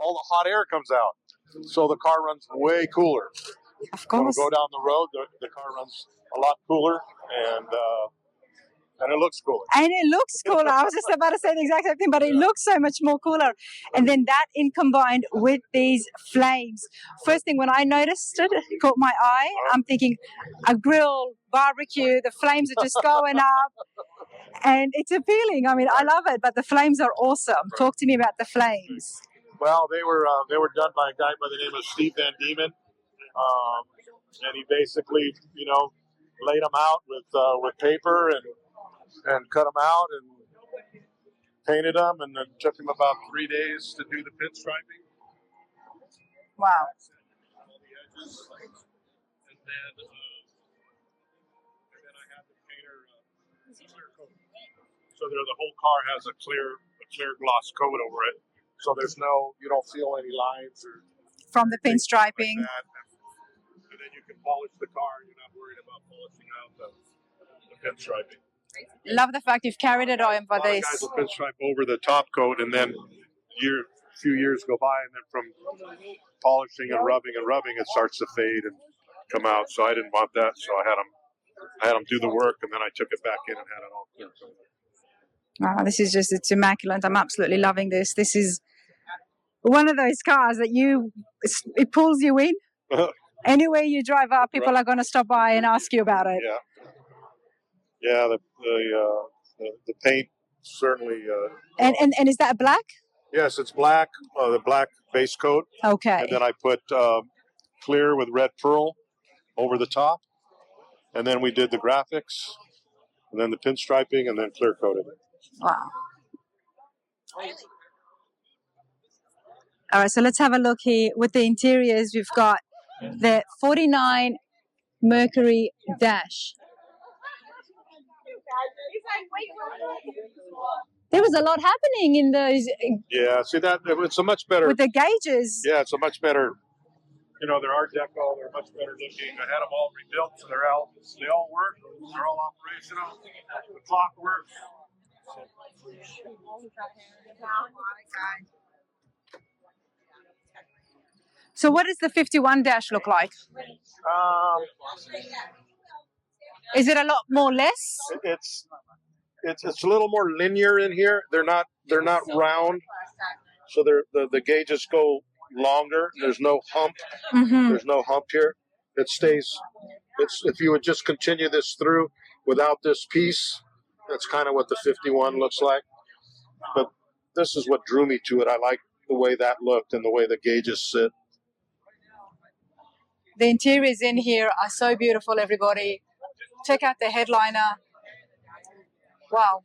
All the hot air comes out, so the car runs way cooler. Of course. When we go down the road, the car runs a lot cooler, and it looks cooler. And it looks cooler. I was just about to say the exact same thing, but it looks so much more cooler. And then that in combined with these flames. First thing, when I noticed it caught my eye. I'm thinking a grill, barbecue, the flames are just going up. And it's appealing. I mean, I love it, but the flames are awesome. Talk to me about the flames. Well, they were done by a guy by the name of Steve Van Diemen. And he basically, laid them out with paper and cut them out and painted them, and then took him about 3 days to do the pinstriping. Wow. All the edges, and then I had the painter clear coat. So the whole car has a clear gloss coat over it. So you don't feel any lines or from the pinstriping. like that. And and then you can polish the car. You're not worried about polishing out the pinstriping. Love the fact you've carried it on for A lot of this. guys will pinstripe over the top coat, and then few years go by, and then from polishing and rubbing, it starts to fade and come out. So I didn't want that, so I had them do the work, and then I took it back in and had it all clear. Oh, this is just, it's immaculate. I'm absolutely loving this. This is one of those cars that it pulls you in. Anywhere you drive up, people are going to stop by and ask you about it. Yeah. The paint certainly. And is that black? Yes, it's black. The black base coat. Okay. And then I put clear with red pearl over the top, and then we did the graphics, and then the pinstriping, and then clear coated it. Wow. All right, so let's have a look here with the interiors. We've got the 49 Mercury dash. There was a lot happening in those. Yeah, see that it's a much better with the gauges. Yeah, it's a much better. They're Art Deco. They're much better looking. I had them all rebuilt, so they all work. They're all operational. The clock works. So what does the 51 dash look like? Is it a lot more less? It's a little more linear in here. They're not round, so the gauges go longer. There's no hump. Mm-hmm. There's no hump here. It stays. If you would just continue this through without this piece, that's kind of what the 51 looks like. But this is what drew me to it. I like the way that looked and the way the gauges sit. The interiors in here are so beautiful, everybody. Check out the headliner. Wow.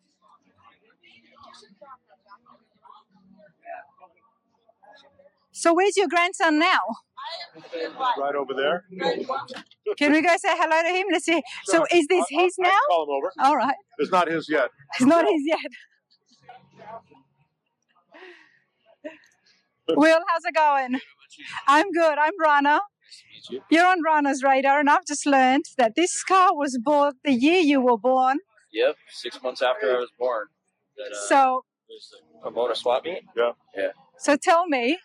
So where's your grandson now? Right over there. Can we go say hello to him? Let's see. So is this his now? I'll call him over. All right. It's not his yet. It's not his yet. Will, how's it going? I'm good. I'm Rana. You're on Rana's radar, and I've just learned that this car was bought the year you were born. Yep, 6 months after I was born. So, it was the Pomona swap meet? Yeah. So tell me,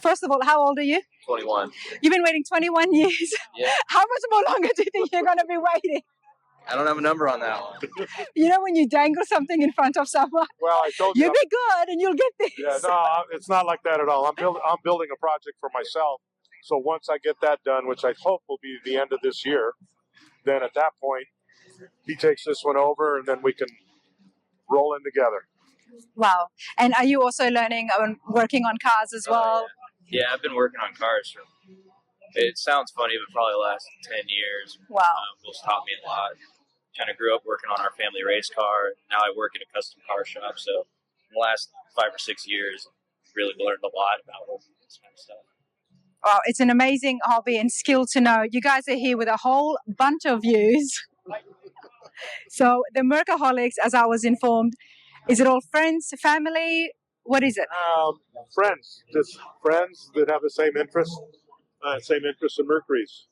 first of all, how old are you? 21. You've been waiting 21 years. Yeah. How much more longer do you think you're going to be waiting? I don't have a number on that one. You know when you dangle something in front of someone? Well, I told you. You'll be good and you'll get this. Yeah, no, it's not like that at all. I'm building a project for myself. So once I get that done, which I hope will be the end of this year, then at that point, he takes this one over and then we can roll in together. Wow. And are you also learning and working on cars as well? Yeah, I've been working on cars for, it sounds funny, but probably the last 10 years. Wow. Will's taught me a lot. Kind of grew up working on our family race car. Now I work at a custom car shop. So in the last 5 or 6 years, really learned a lot about all this kind of stuff. Wow, it's an amazing hobby and skill to know. You guys are here with a whole bunch of views. So the Mercaholics, as I was informed, is it all friends, family? What is it? Friends, just friends that have the same interest in Mercury's.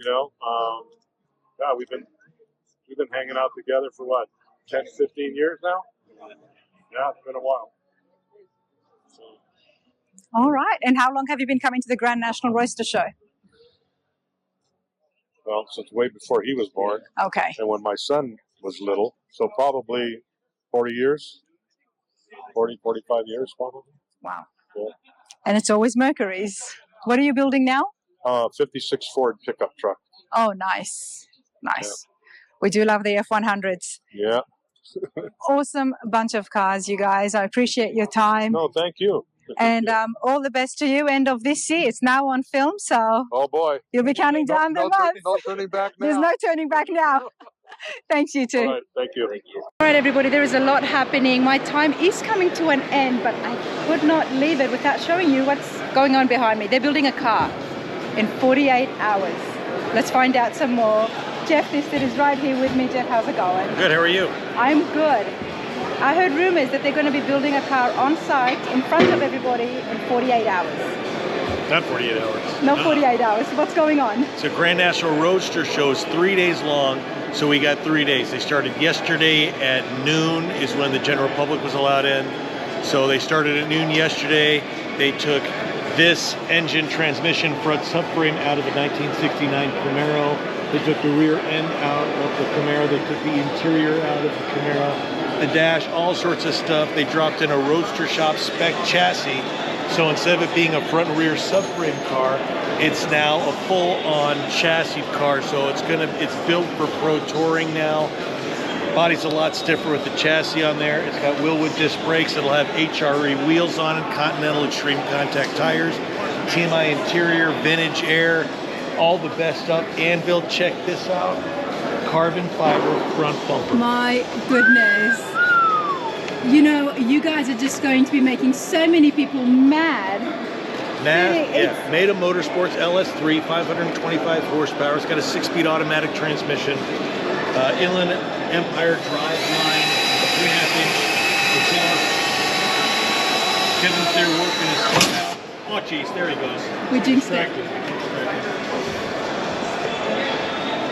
Yeah, we've been hanging out together for what, 10, 15 years now? Yeah, it's been a while. So. All right. And how long have you been coming to the Grand National Roadster Show? Well, since way before he was born. Okay. And when my son was little, so probably 40 years, 40, 45 years probably. Wow. Yeah. And it's always Mercury's. What are you building now? 56 Ford pickup truck. Oh, nice. Nice. Yeah. We do love the F100s. Yeah. Awesome bunch of cars, you guys. I appreciate your time. No, thank you. And all the best to you. End of this year. It's now on film, so. Oh boy. You'll be counting down the months. No turning back now. There's no turning back now. Thanks, you too. All right, thank you. All right, everybody, there is a lot happening. My time is coming to an end, but I could not leave it without showing you what's going on behind me. They're building a car in 48 hours. Let's find out some more. Jeff Disted is right here with me. Jeff, how's it going? Good, how are you? I'm good. I heard rumors that they're going to be building a car on site in front of everybody in 48 hours. Not 48 hours. Not 48 hours. What's going on? So Grand National Roadster Show is 3 days long, so we got 3 days. They started yesterday at noon is when the general public was allowed in. So they started at noon yesterday. They took this engine transmission front subframe out of the 1969 Camaro. They took the rear end out of the Camaro. They took the interior out of the Camaro. The dash, all sorts of stuff. They dropped in a Roadster Shop spec chassis. So instead of it being a front and rear subframe car, it's now a full-on chassis car. So it's built for pro touring now. Body's a lot stiffer with the chassis on there. It's got Willwood disc brakes. It'll have HRE wheels on it, Continental Extreme Contact tires, TMI interior, vintage air, all the best stuff. Anvil, check this out. Carbon fiber front bumper. My goodness. You know, you guys are just going to be making so many people mad. Yeah. Made of Motorsports LS3, 525 horsepower. It's got a 6-speed automatic transmission. Inland Empire driveline, 3.5-inch propeller. Kevin's there working his stuff out. Oh, geez, there he goes. We jinxed it.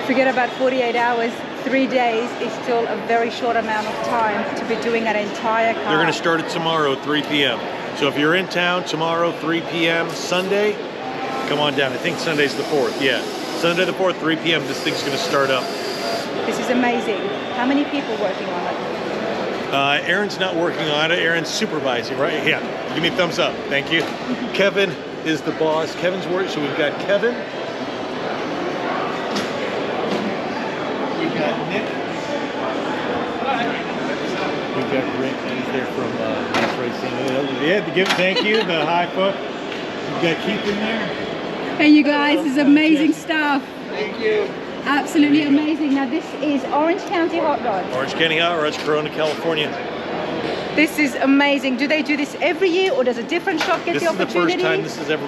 Forget about 48 hours. 3 days is still a very short amount of time to be doing an entire car. They're going to start it tomorrow, 3 p.m. So if you're in town tomorrow, 3 p.m. Sunday, come on down. I think Sunday's the 4th. Yeah, Sunday the 4th, 3 p.m. This thing's going to start up. This is amazing. How many people working on it? Aaron's not working on it. Aaron's supervising, right? Yeah. Give me a thumbs up. Thank you. Kevin is the boss. Kevin's working. So we've got Kevin. We've got Nick. We've got Rick. He's there from Mass Racing. Yeah, thank you. The high foot. We've got Keith in there. Hey, you guys, this is amazing stuff. Thank you. Absolutely amazing. Now this is Orange County Hot Rods. Orange County Hot Rods, Pomona, California. This is amazing. Do they do this every year, or does a different shop get the opportunity? This is the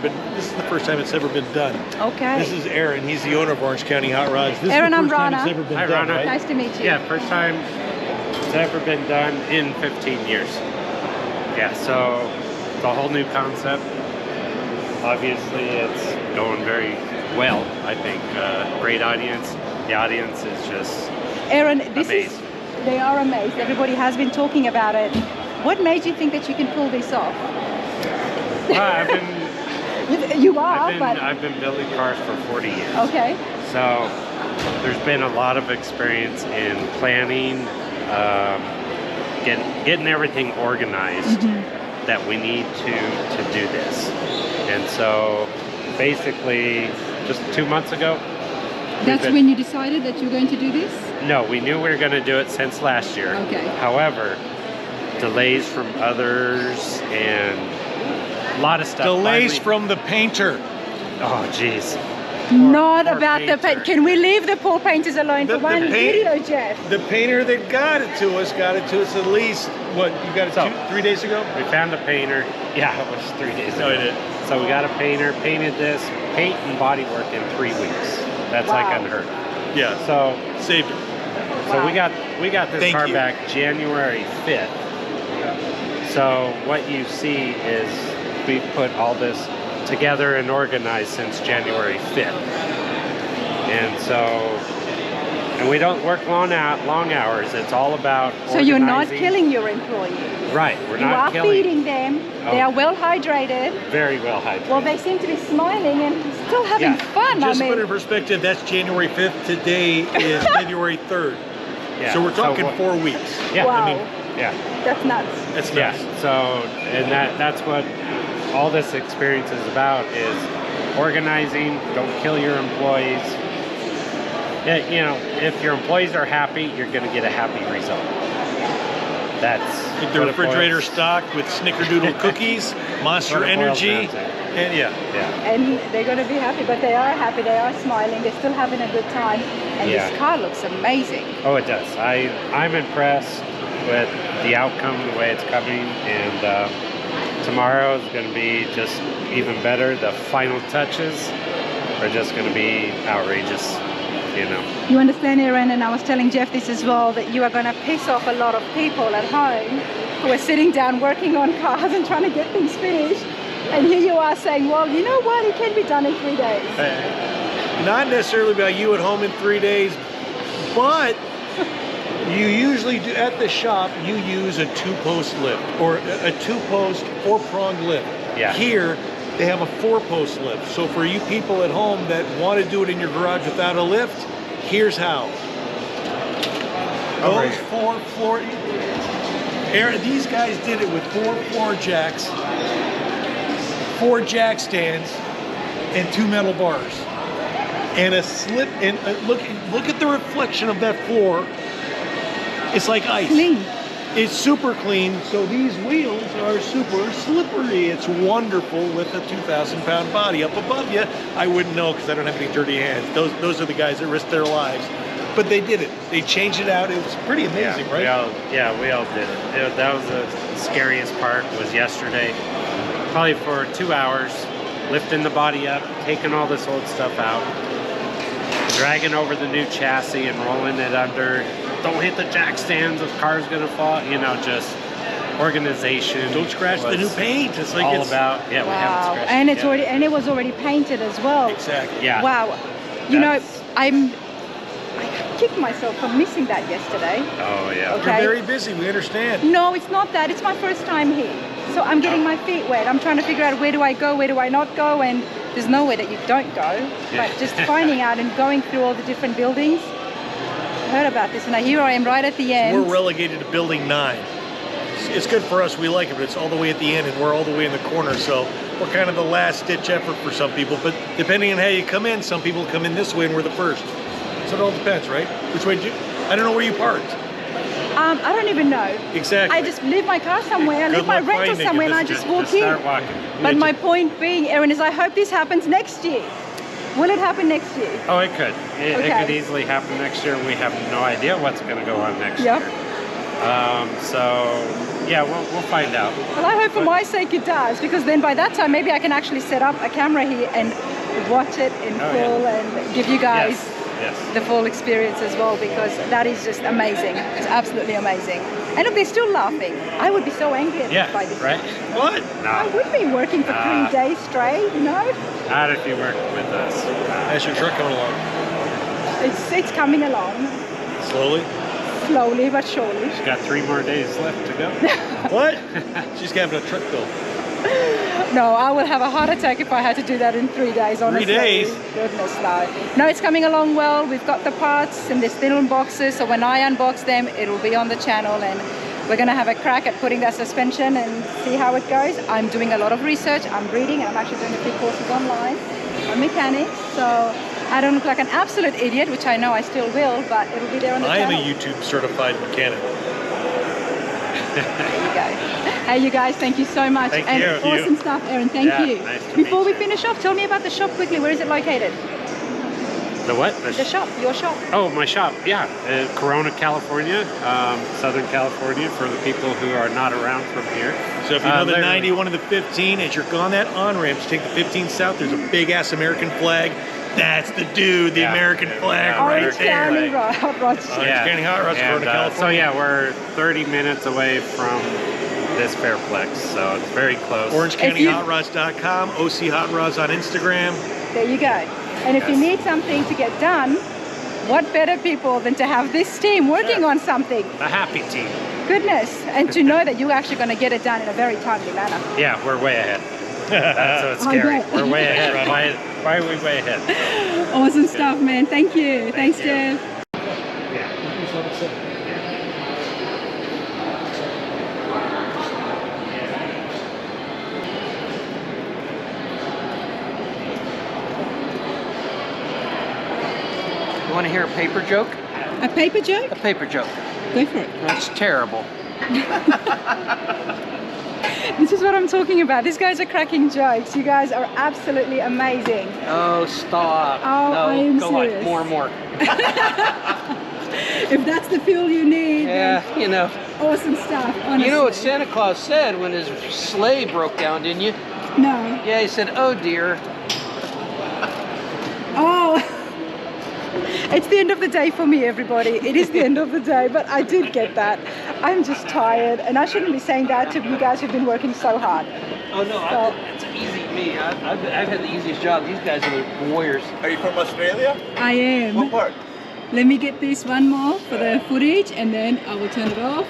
first time it's ever been done. Okay. This is Aaron. He's the owner of Orange County Hot Rods. This Aaron, is the I'm first time Rana. it's ever been Hi, done, Rana. right? Nice to meet you. Yeah, first time it's ever been done in 15 years. Yeah, so it's a whole new concept. Obviously, it's going very well, I think. Great audience. The audience is just Aaron, amazed. They are amazed. Everybody has been talking about it. What made you think that you can pull this off? Well, I've been building cars for 40 years. Okay. So there's been a lot of experience in planning, getting everything organized that we need to do this. And so basically just 2 months ago. That's when you decided that you were going to do this? No, we knew we were going to do it since last year. Okay. However, delays from others and a lot of stuff. Delays from the painter. Oh, jeez. Not about the paint. Can we leave the poor painters alone for one video, Jeff? The painter that got it to us at least, what, you got it 3 days ago? We found a painter. Yeah, it was 3 days ago. No, it did. So we got a painter, painted this, paint and body work in 3 weeks. That's like unheard of. Yeah. So saved it. So we got this car back January 5th. So what you see is we put all this together and organized since January 5th. And we don't work long hours. It's all about So you're not killing your employees. Right, we're not killing. You are feeding them. They are well hydrated. Very well hydrated. Well, they seem to be smiling and still having fun. Just put it in perspective, that's January 5th. Today is February 3rd. Yeah. So we're talking 4 weeks. Yeah. Wow. I mean, yeah. That's nuts. That's nuts. Yeah. So, and that's what all this experience is about, is organizing. Don't kill your employees. You know, if your employees are happy, you're going to get a happy result. That's Get the refrigerator stocked with Snickerdoodle cookies, Monster Energy, and yeah. And they're going to be happy, but they are happy. They are smiling. They're still having a good time. And this car looks amazing. Oh, it does. I'm impressed with the outcome, the way it's coming, and tomorrow is going to be just even better. The final touches are just going to be outrageous. You know. You understand, Aaron, and I was telling Jeff this as well, that you are going to piss off a lot of people at home who are sitting down working on cars and trying to get things finished. And here you are saying, well, you know what, it can be done in 3 days. Not necessarily about you at home in 3 days, but you usually do at the shop, you use a 2-post lift or a 2-post 4-pronged lift. Yeah. Here, they have a 4-post lift. So for you people at home that want to do it in your garage without a lift, here's how. Those 4 floor, these guys did it with 4 floor jacks, 4 jack stands, and 2 metal bars. And a slip, and look at the reflection of that floor. It's like ice. Clean. It's super clean, so these wheels are super slippery. It's wonderful with a 2,000-pound body up above you. I wouldn't know because I don't have any dirty hands. Those are the guys that risk their lives. But they did it. They changed it out. It was pretty amazing, right? We all did it. That was the scariest part was yesterday. Probably for 2 hours, lifting the body up, taking all this old stuff out, dragging over the new chassis and rolling it under. Don't hit the jack stands, the car's gonna fall. You know, just organization. Don't scratch the new paint. It's like all about. Yeah, we haven't scratched and it it's yet. already, and it was already painted as well. Exactly. Yeah. Wow. You know, I kicked myself for missing that yesterday. Oh yeah. Okay. You're very busy. We understand. No, it's not that. It's my first time here. So I'm getting my feet wet. I'm trying to figure out where do I go, where do I not go, and there's nowhere that you don't go. But just finding out and going through all the different buildings. I heard about this, and here I am right at the end. We're relegated to building 9. It's good for us. We like it, but it's all the way at the end, and we're all the way in the corner. So we're kind of the last-ditch effort for some people. But depending on how you come in, some people come in this way, and we're the first. So it all depends, right? Which way? I don't know where you parked. I don't even know. Exactly. I just leave my car somewhere, I leave my rental somewhere, and I just walk in. Start walking. But my point being, Aaron, is I hope this happens next year. Will it happen next year? Oh, it could. It Okay. could easily happen next year. We have no idea what's going to go on next Yep. year. So, yeah, we'll find out. Well, I hope for my sake it does, because then by that time maybe I can actually set up a camera here and watch it in full and give you guys the full experience as well, because that is just amazing. It's absolutely amazing. And look, they're still laughing. I would be so angry at by this right? time. What? No. I would be working for 3 days straight, you know? Not if you work with us. How's your truck coming along? It's coming along. Slowly? Slowly but surely. She's got 3 more days left to go. What? She's having a truck built. No, I will have a heart attack if I had to do that in 3 days, honestly. 3 days? Goodness, no. No, it's coming along well. We've got the parts and they're still in boxes, so when I unbox them, it'll be on the channel, and we're going to have a crack at putting that suspension and see how it goes. I'm doing a lot of research. I'm reading, and I'm actually doing a few courses online on mechanics, so I don't look like an absolute idiot, which I know I still will, but it'll be there on the I am channel. a YouTube certified mechanic. There you go. Hey, you guys, thank you so much. Thank and you. awesome stuff, Aaron. Thank Yeah, you. nice to Before meet we finish off, tell me about the shop quickly. Where is it located? The what? The shop, your shop. Oh, my shop, yeah. Corona, California, Southern California, for the people who are not around from here. So if you know the 91 and the 15, as you're on that on-ramp, you take the 15 south, there's a big-ass American flag. That's the dude, the American flag right Orange there. County Hot Rods. Orange County Hot Rods, And, Corona, California. so yeah, we're 30 minutes away from this Fairplex, so it's very close. OrangeCountyHotRods.com, OC Hot Rods on Instagram. There you go. And if you need something to get done, what better people than to have this team working on something? A happy team. Goodness. And to know that you're actually going to get it done in a very timely manner. Yeah, we're way ahead. That's what's scary. bet. We're way ahead. Why are we way ahead? Awesome stuff, man. Thank you. Thanks, Jeff. You want to hear a paper joke? A paper joke? A paper joke. Go for it. That's terrible. This is what I'm talking about. These guys are cracking jokes. You guys are absolutely amazing. Oh, stop. Oh, no, I am go serious. on. More and more. If that's the fuel you need, Yeah, then you know. awesome stuff, honestly. You know what Santa Claus said when his sleigh broke down, didn't you? No. Yeah, he said, "Oh dear." Oh. It's the end of the day for me, everybody. It is the end of the day, but I did get that. I'm just tired, and I shouldn't be saying that to you guys who've been working so hard. Oh no, it's easy. Me, I've had the easiest job. These guys are the warriors. Are you from Australia? I am. What part? Let me get this one more for the footage, and then I will turn it off.